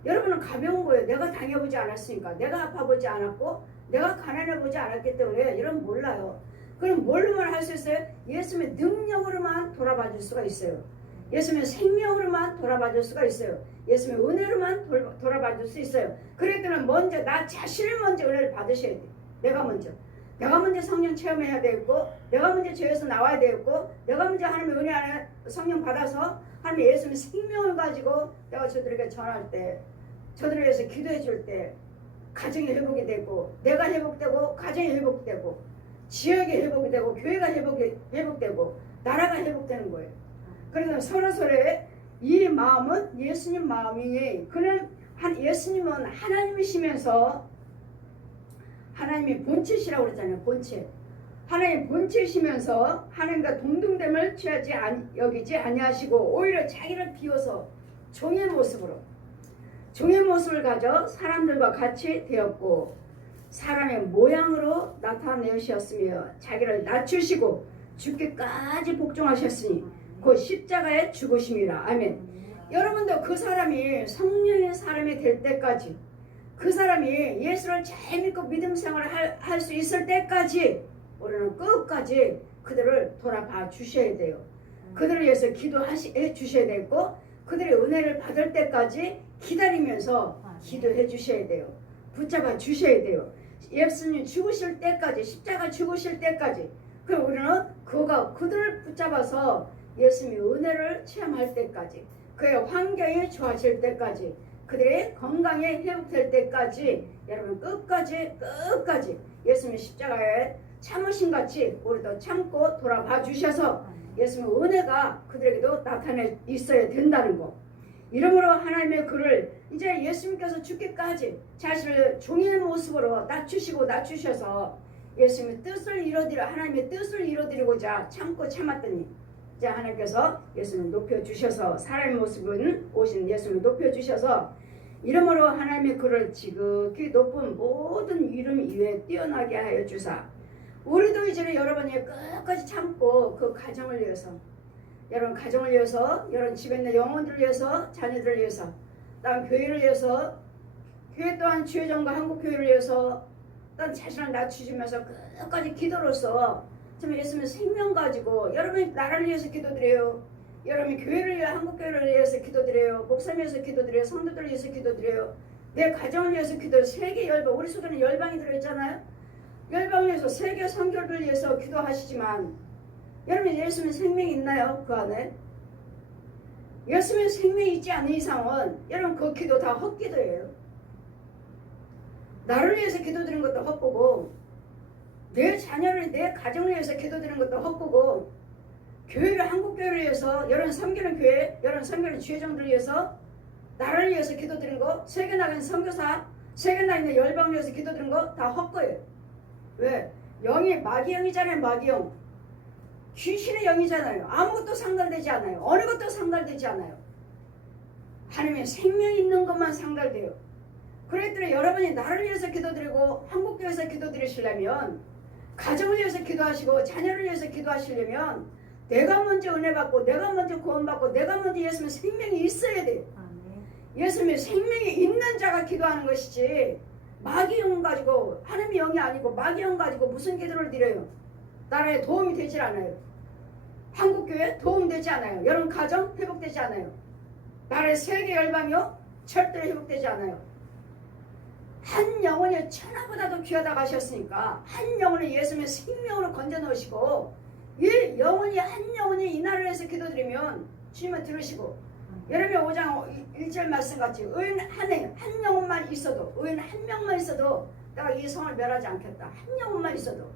여러분은 가벼운 거예요. 내가 당해보지 않았으니까. 내가 아파보지 않았고 내가 가난해보지 않았기 때문에 여러분 몰라요. 그럼 뭘로만 할 수 있어요? 예수님의 능력으로만 돌아봐 줄 수가 있어요. 예수님의 생명으로만 돌아봐 줄 수가 있어요. 예수님의 은혜로만 돌아봐 줄 수 있어요. 그랬더니 먼저 나 자신을 먼저 은혜를 받으셔야 돼요. 내가 먼저 성령 체험해야 되고 내가 먼저 죄에서 나와야 되고 내가 먼저 하나님의 은혜 안에 성령 받아서 하나님의 예수님의 생명을 가지고 내가 저들에게 전할 때 저들을 위해서 기도해 줄 때 가정이 회복이 되고 내가 회복되고 가정이 회복되고 지역이 회복이 되고 교회가 회복되고 나라가 회복되는 거예요. 그래서 서로서로의 이 마음은 예수님 마음이니 그는 예수님은 하나님이시면서 하나님이 본체시라고 그랬잖아요. 본체. 하나님 본체시면서 하나님과 동등됨을 여기지 아니하시고 오히려 자기를 비워서 종의 모습을 가져 사람들과 같이 되었고 사람의 모양으로 나타내셨으며 자기를 낮추시고 죽기까지 복종하셨으니 곧 십자가에 죽으심이라. 아멘. 여러분도 그 사람이 성령의 사람이 될 때까지 그 사람이 예수를 잘 믿고 믿음 생활을 할 수 있을 때까지 우리는 끝까지 그들을 돌아봐 주셔야 돼요. 그들을 위해서 기도해 주셔야 되고 그들의 은혜를 받을 때까지 기다리면서 기도해 주셔야 돼요. 붙잡아 주셔야 돼요. 예수님 죽으실 때까지 십자가 죽으실 때까지 그럼 우리는 그들을 붙잡아서 예수님의 은혜를 체험할 때까지 그의 환경이 좋아질 때까지 그들의 건강이 회복될 때까지 여러분 끝까지 예수님의 십자가에 참으신 같이 우리도 참고 돌아봐 주셔서 예수님의 은혜가 그들에게도 나타내 있어야 된다는 거. 이러므로 하나님의 글을 이제 예수님께서 죽기까지 자신을 종의 모습으로 낮추셔서 예수님의 뜻을 이루드려 하나님의 뜻을 이루드리고자 참고 참았더니 이제 하나님께서 예수님을 높여주셔서 사람의 모습은 오신 예수님을 높여주셔서 이러므로 하나님의 글을 지극히 높은 모든 이름 위에 뛰어나게 하여 주사 우리도 이제는 여러분이 끝까지 참고 그 가정을 위해서 여러분 가정을 위해서 여러분 집에 있는 영혼들을 위해서 자녀들을 위해서 또한 교회를 위해서 교회 또한 주의정과 한국교회를 위해서 또한 자신을 낮추시면서 끝까지 기도로서 참 예수님의 생명 가지고 여러분이 나라를 위해서 기도드려요. 여러분이 교회를 위해 한국교회를 위해서 기도드려요. 목사님 위해서 기도드려요. 성도들을 위해서 기도드려요. 내 가정을 위해서 기도해요. 세계 열방 우리 속에는 열방이 들어있잖아요. 열방을 위해서 세계 선교를 위해서 기도하시지만 여러분 예수님의 생명이 있나요? 그 안에? 예수님의 생명이 있지 않은 이상은 여러분 그 기도 다 헛기도예요. 나를 위해서 기도드리는 것도 헛보고 내 자녀를 내 가정을 위해서 기도드리는 것도 헛보고 교회를 한국교회를 위해서 여러분 섬기는 교회 여러분 섬기는 주회장들을 위해서 나라를 위해서 기도드리는 거 세계 나가는 선교사 세계 나가는 열방을 위해서 기도드리는 거 다 헛거예요. 왜? 영이 마귀영이잖아요. 마귀영 귀신의 영이잖아요. 아무것도 상달되지 않아요. 어느 것도 상달되지 않아요. 하나님의 생명이 있는 것만 상달돼요. 그랬더니 여러분이 나를 위해서 기도드리고 한국교회에서 기도드리시려면 가정을 위해서 기도하시고 자녀를 위해서 기도하시려면 내가 먼저 은혜 받고 내가 먼저 구원 받고 내가 먼저 예수님의 생명이 있어야 돼요. 예수님의 생명이 있는 자가 기도하는 것이지 마귀 영 가지고 하나님의 영이 아니고 마귀 영 가지고 무슨 기도를 드려요? 나라에 도움이 되질 않아요. 한국교회 도움되지 않아요. 여러분 가정 회복되지 않아요. 나라의 세계 열방이요? 절대로 회복되지 않아요. 한 영혼이 천하보다도 귀하다고 하셨으니까 한 영혼을 예수님의 생명으로 건져 넣으시고 이 영혼이 한 영혼이 이 나라를 위해서 기도드리면 주님은 들으시고 여러분 5장 1절 말씀같이 의인 한 영혼만 있어도 의인 한 명만 있어도 내가 이 성을 멸하지 않겠다. 한 영혼만 있어도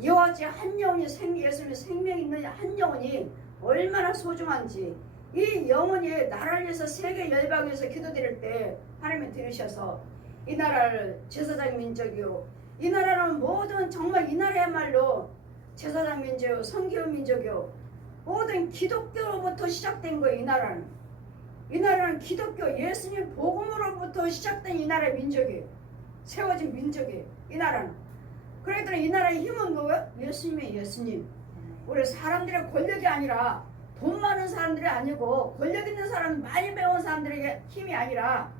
이와 같이 한 영혼이 예수님의 생명이 있는 한 영혼이 얼마나 소중한지 이 영혼이 나라를 위해서 세계 열방에서 기도드릴 때 하나님이 들으셔서 이 나라를 제사장 민족이요 이 나라는 모든 정말 이 나라야말로 제사장 민족이요 선교 민족이요 모든 기독교로부터 시작된 거예요. 이 나라는 기독교 예수님 복음으로부터 시작된 이 나라의 민족이에요. 세워진 민족이에요. 이 나라는 그랬더니 이 나라의 힘은 뭐예요? 예수님이에요. 예수님 우리 사람들의 권력이 아니라 돈 많은 사람들이 아니고 권력 있는 사람 많이 배운 사람들에게 힘이 아니라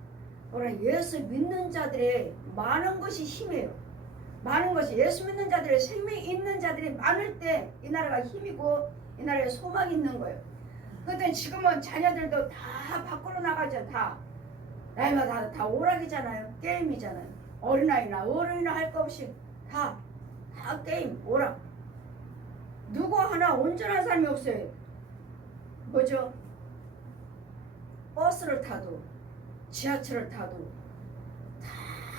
우리 예수 믿는 자들의 많은 것이 힘이에요. 많은 것이 예수 믿는 자들의 생명이 있는 자들이 많을 때 이 나라가 힘이고 이 나라에 소망이 있는 거예요. 그런데 지금은 자녀들도 다 밖으로 나가죠. 다 나이가 다 오락이잖아요. 게임이잖아요. 어린아이나 어른이나 할 거 없이 다 게임 오락. 누구 하나 온전한 사람이 없어요. 뭐죠? 버스를 타도 지하철을 타도 다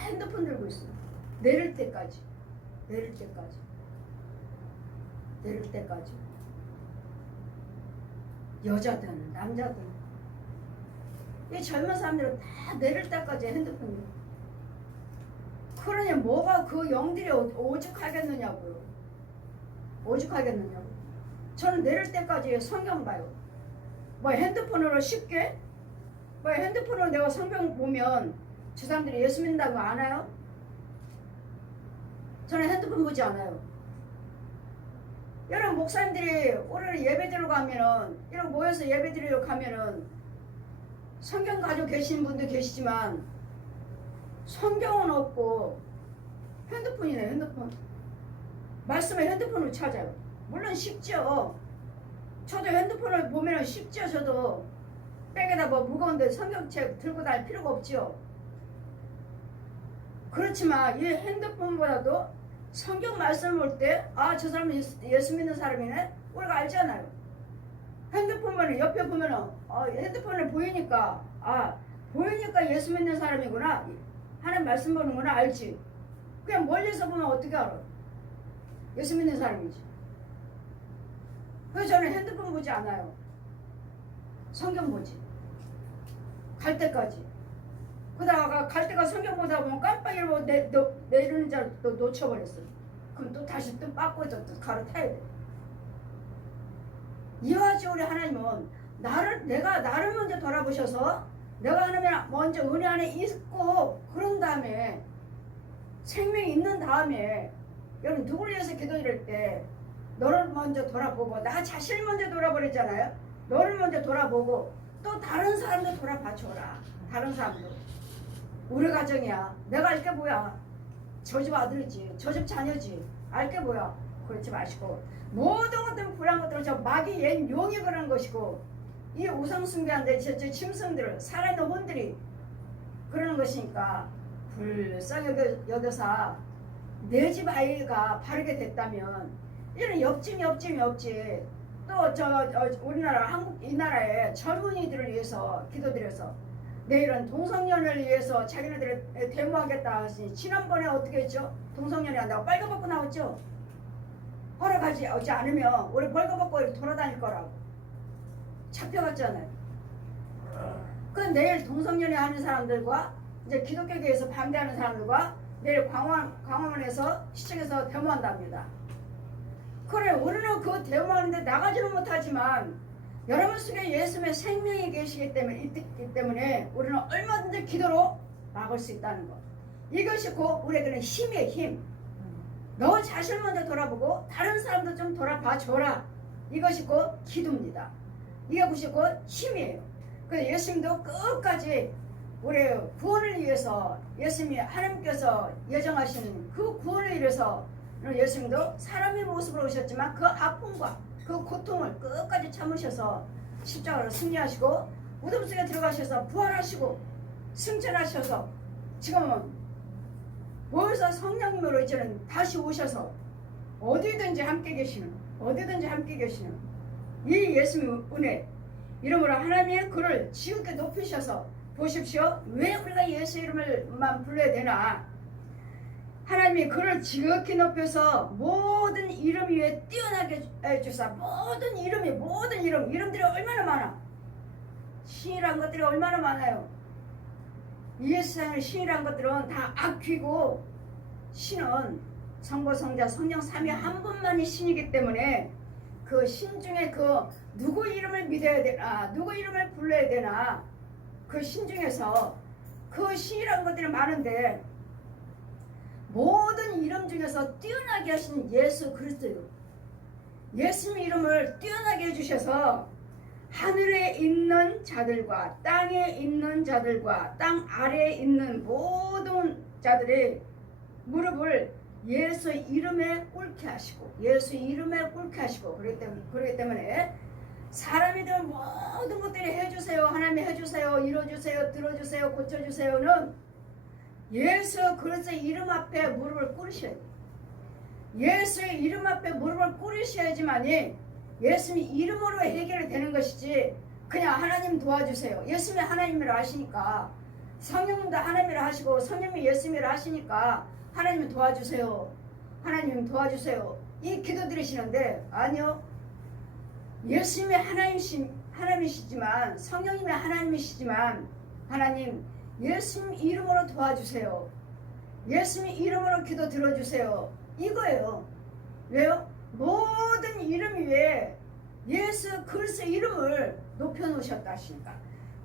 핸드폰 들고 있어요. 내릴 때까지 여자든 남자든 이 젊은 사람들은 다 내릴 때까지 핸드폰이에요. 그러니 뭐가 그 영들이 오죽하겠느냐고요. 저는 내릴 때까지 성경 봐요. 뭐 핸드폰으로 쉽게 핸드폰으로 내가 성경 보면 저 사람들이 예수 믿는다고 아나요? 저는 핸드폰 보지 않아요. 여러분 목사님들이 오늘 예배드리러 가면은 이렇게 모여서 예배드리러 가면은 성경 가지고 계시는 분도 계시지만 성경은 없고 핸드폰이네. 핸드폰 말씀을 핸드폰으로 찾아요. 물론 쉽죠. 저도 핸드폰을 보면은 쉽죠. 저도 백에다 뭐 무거운데 성경책 들고 다닐 필요가 없죠. 그렇지만 이 핸드폰보다도 성경 말씀 볼 때 저 사람은 예수 믿는 사람이네 우리가 알잖아요. 핸드폰 보면 옆에 보면은 핸드폰을 보이니까 보이니까 예수 믿는 사람이구나 하는 말씀 보는구나 알지. 그냥 멀리서 보면 어떻게 알아? 예수 믿는 사람이지. 그래서 저는 핸드폰 보지 않아요. 성경 보지. 갈 때까지. 그러다가 갈 때가 성경 보다 보면 깜빡이를 보고 내리는 자를 또 놓쳐버렸어. 그럼 또 다시 또 빠꾸에 또 갈아타야 돼. 이와 같이 우리 하나님은 내가 나를 먼저 돌아보셔서 내가 하나님 먼저 은혜 안에 있고 그런 다음에 생명이 있는 다음에 여러분 누구를 위해서 기도드릴 때 너를 먼저 돌아보고 나 자신을 먼저 돌아버렸잖아요. 너를 먼저 돌아보고 또 다른 사람도 돌아봐 줘라. 다른 사람도. 우리 가정이야. 내가 알 게 뭐야. 저 집 아들이지. 저 집 자녀지. 알 게 뭐야. 그렇지 마시고 모든 것들은 불안 것들은 저 마귀 옛 용이 그러는 것이고 이 우상숭배한데 저 짐승들 살아있는 혼들이 그러는 것이니까 불쌍히 여겨서 내 집 아이가 바르게 됐다면 이런 옆집 또 우리나라 한국 이 나라의 젊은이들을 위해서 기도드려서 내일은 동성연애를 위해서 자기네들을 데모하겠다 하시니 지난번에 어떻게 했죠? 동성연애 한다고 빨간벗고 나왔죠? 허락하지 않으면 우리 벌거벗고 돌아다닐 거라고 잡혀갔잖아요. 그 내일 동성연애 하는 사람들과 이제 기독교계에서 반대하는 사람들과 내일 광화문에서 시청에서 데모한답니다. 그래 우리는 그 데모하는데 나가지는 못하지만 여러분 속에 예수님의 생명이 계시기 때문에 우리는 얼마든지 기도로 막을 수 있다는 것. 이것이 곧 우리에게는 힘이에요. 힘. 너 자신을 먼저 돌아보고 다른 사람도 좀 돌아봐 줘라. 이것이 곧 기도입니다. 이것이 곧 힘이에요. 그래서 예수님도 끝까지 우리의 구원을 위해서 예수님이 하나님께서 예정하신 그 구원을 위해서 예수님도 사람의 모습으로 오셨지만 그 아픔과 그 고통을 끝까지 참으셔서 십자가로 승리하시고 무덤 속에 들어가셔서 부활하시고 승천하셔서 지금은 모여서 성령님으로 이제는 다시 오셔서 어디든지 함께 계시는 이 예수님의 은혜 이름으로 하나님의 그를 지극히 높이셔서 보십시오. 왜 우리가 예수 이름을만 불러야 되나? 하나님이 그를 지극히 높여서 모든 이름 위에 뛰어나게 해주사. 모든 이름들이 얼마나 많아. 신이란 것들이 얼마나 많아요. 이 세상의 신이란 것들은 다 악귀고 신은 성부 성자 성령 삼위 한 분만이 신이기 때문에 그 신 중에 그 누구 이름을 믿어야 되나 누구 이름을 불러야 되나 그 신 중에서 그 신이란 것들이 많은데 모든 이름 중에서 뛰어나게 하신 예수 그리스도 예수님 이름을 뛰어나게 해주셔서 하늘에 있는 자들과 땅에 있는 자들과 땅 아래에 있는 모든 자들의 무릎을 예수 이름에 꿇게 하시고 그렇기 때문에 사람이 된 모든 것들이 해주세요 하나님이 해주세요 이뤄주세요 들어주세요 고쳐주세요는 예수 그리스도의 이름 앞에 무릎을 꿇으셔야 돼요. 예수의 이름 앞에 무릎을 꿇으셔야지만이 예수님 이름으로 해결이 되는 것이지 그냥 하나님 도와주세요. 예수님이 하나님이라 하시니까 성령님도 하나님이라 하시고 성령님이 예수님이라 하시니까 하나님 도와주세요. 하나님 도와주세요. 이 기도 드리시는데 아니요. 예수님이 하나님이시지만 성령님이 하나님이시지만 하나님 예수님 이름으로 도와주세요. 예수님 이름으로 기도 들어주세요. 이거예요. 왜요? 모든 이름 위에 예수 그리스도 이름을 높여놓으셨다 하시니까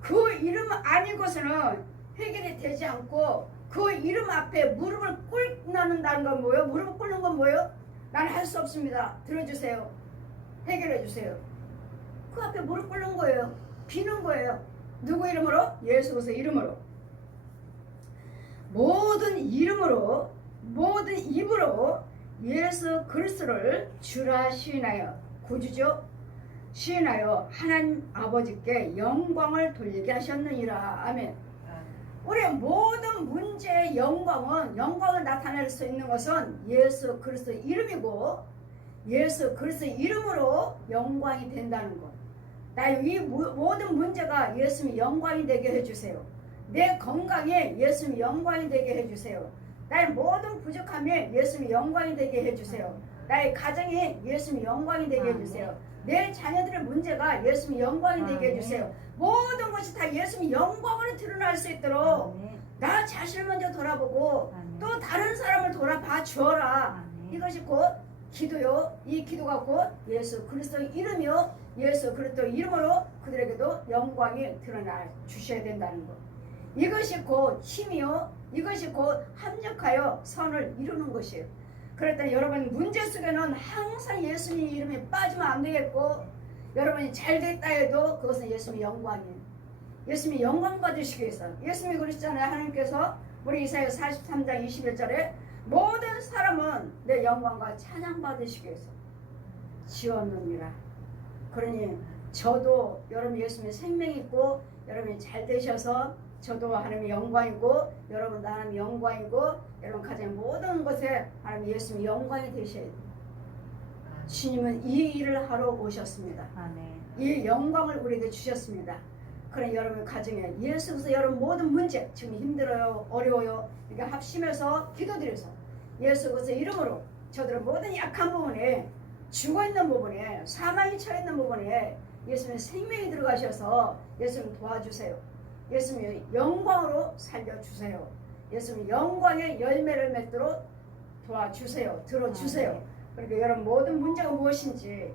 그 이름 아니고서는 해결이 되지 않고 그 이름 앞에 무릎을 꿇는다는 건 뭐예요? 무릎을 꿇는 건 뭐예요? 나는 할 수 없습니다. 들어주세요. 해결해 주세요. 그 앞에 무릎 꿇는 거예요. 비는 거예요. 누구 이름으로? 예수 그리스도 이름으로. 모든 이름으로 모든 입으로 예수 그리스도를 주라 시인하여 구주죠. 시인하여 하나님 아버지께 영광을 돌리게 하셨느니라. 아멘. 우리의 모든 문제의 영광을 나타낼 수 있는 것은 예수 그리스도 이름이고 예수 그리스도 이름으로 영광이 된다는 것. 나의 이 모든 문제가 예수님 영광이 되게 해주세요. 내 건강에 예수님 영광이 되게 해주세요. 나의 모든 부족함에 예수님 영광이 되게 해주세요. 나의 가정에 예수님 영광이 되게 해주세요. 내 자녀들의 문제가 예수님 영광이 되게 해주세요. 모든 것이 다 예수님 영광으로 드러날 수 있도록 나 자신을 먼저 돌아보고 또 다른 사람을 돌아봐 주어라. 이것이 곧 기도요. 이 기도가 곧 예수 그리스도의 이름이요. 예수 그리스도의 이름으로 그들에게도 영광이 드러나 주셔야 된다는 것. 이것이 곧 힘이요. 이것이 곧 합력하여 선을 이루는 것이에요. 그랬더니 여러분 문제 속에는 항상 예수님 이름이 빠지면 안 되겠고, 여러분이 잘 됐다 해도 그것은 예수님의 영광이에요. 예수님이 영광 받으시기 위해서. 예수님이 그러시잖아요. 하나님께서 우리 이사야 43장 21절에 모든 사람은 내 영광과 찬양 받으시기 위해서 지었느니라. 그러니 저도 여러분 예수님의 생명이 있고 여러분이 잘 되셔서 저도 하나님의 영광이고 여러분 하나님의 영광이고 여러분 가정 모든 것에 하나님 예수님의 영광이 되셔야 돼요. 주님은 이 일을 하러 오셨습니다. 이 영광을 우리에게 주셨습니다. 그런 여러분 가정에 예수께서 여러분 모든 문제 지금 힘들어요 어려워요 이렇게 합심해서 기도드려서 예수께서 이름으로 저들은 모든 약한 부분에 죽어있는 부분에 사망이 처해있는 부분에 예수님의 생명이 들어가셔서 예수님 도와주세요. 예수님의 영광으로 살려주세요. 예수님의 영광의 열매를 맺도록 도와주세요. 들어주세요. 그러니까 여러분 모든 문제가 무엇인지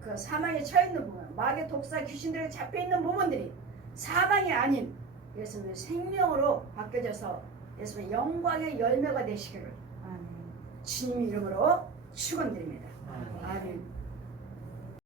그 사망에 처해있는 부분, 마귀의 독사 귀신들에 잡혀있는 부분들이 사망이 아닌 예수님의 생명으로 바뀌어져서 예수님의 영광의 열매가 되시기를 주님 이름으로 축원드립니다. 아멘.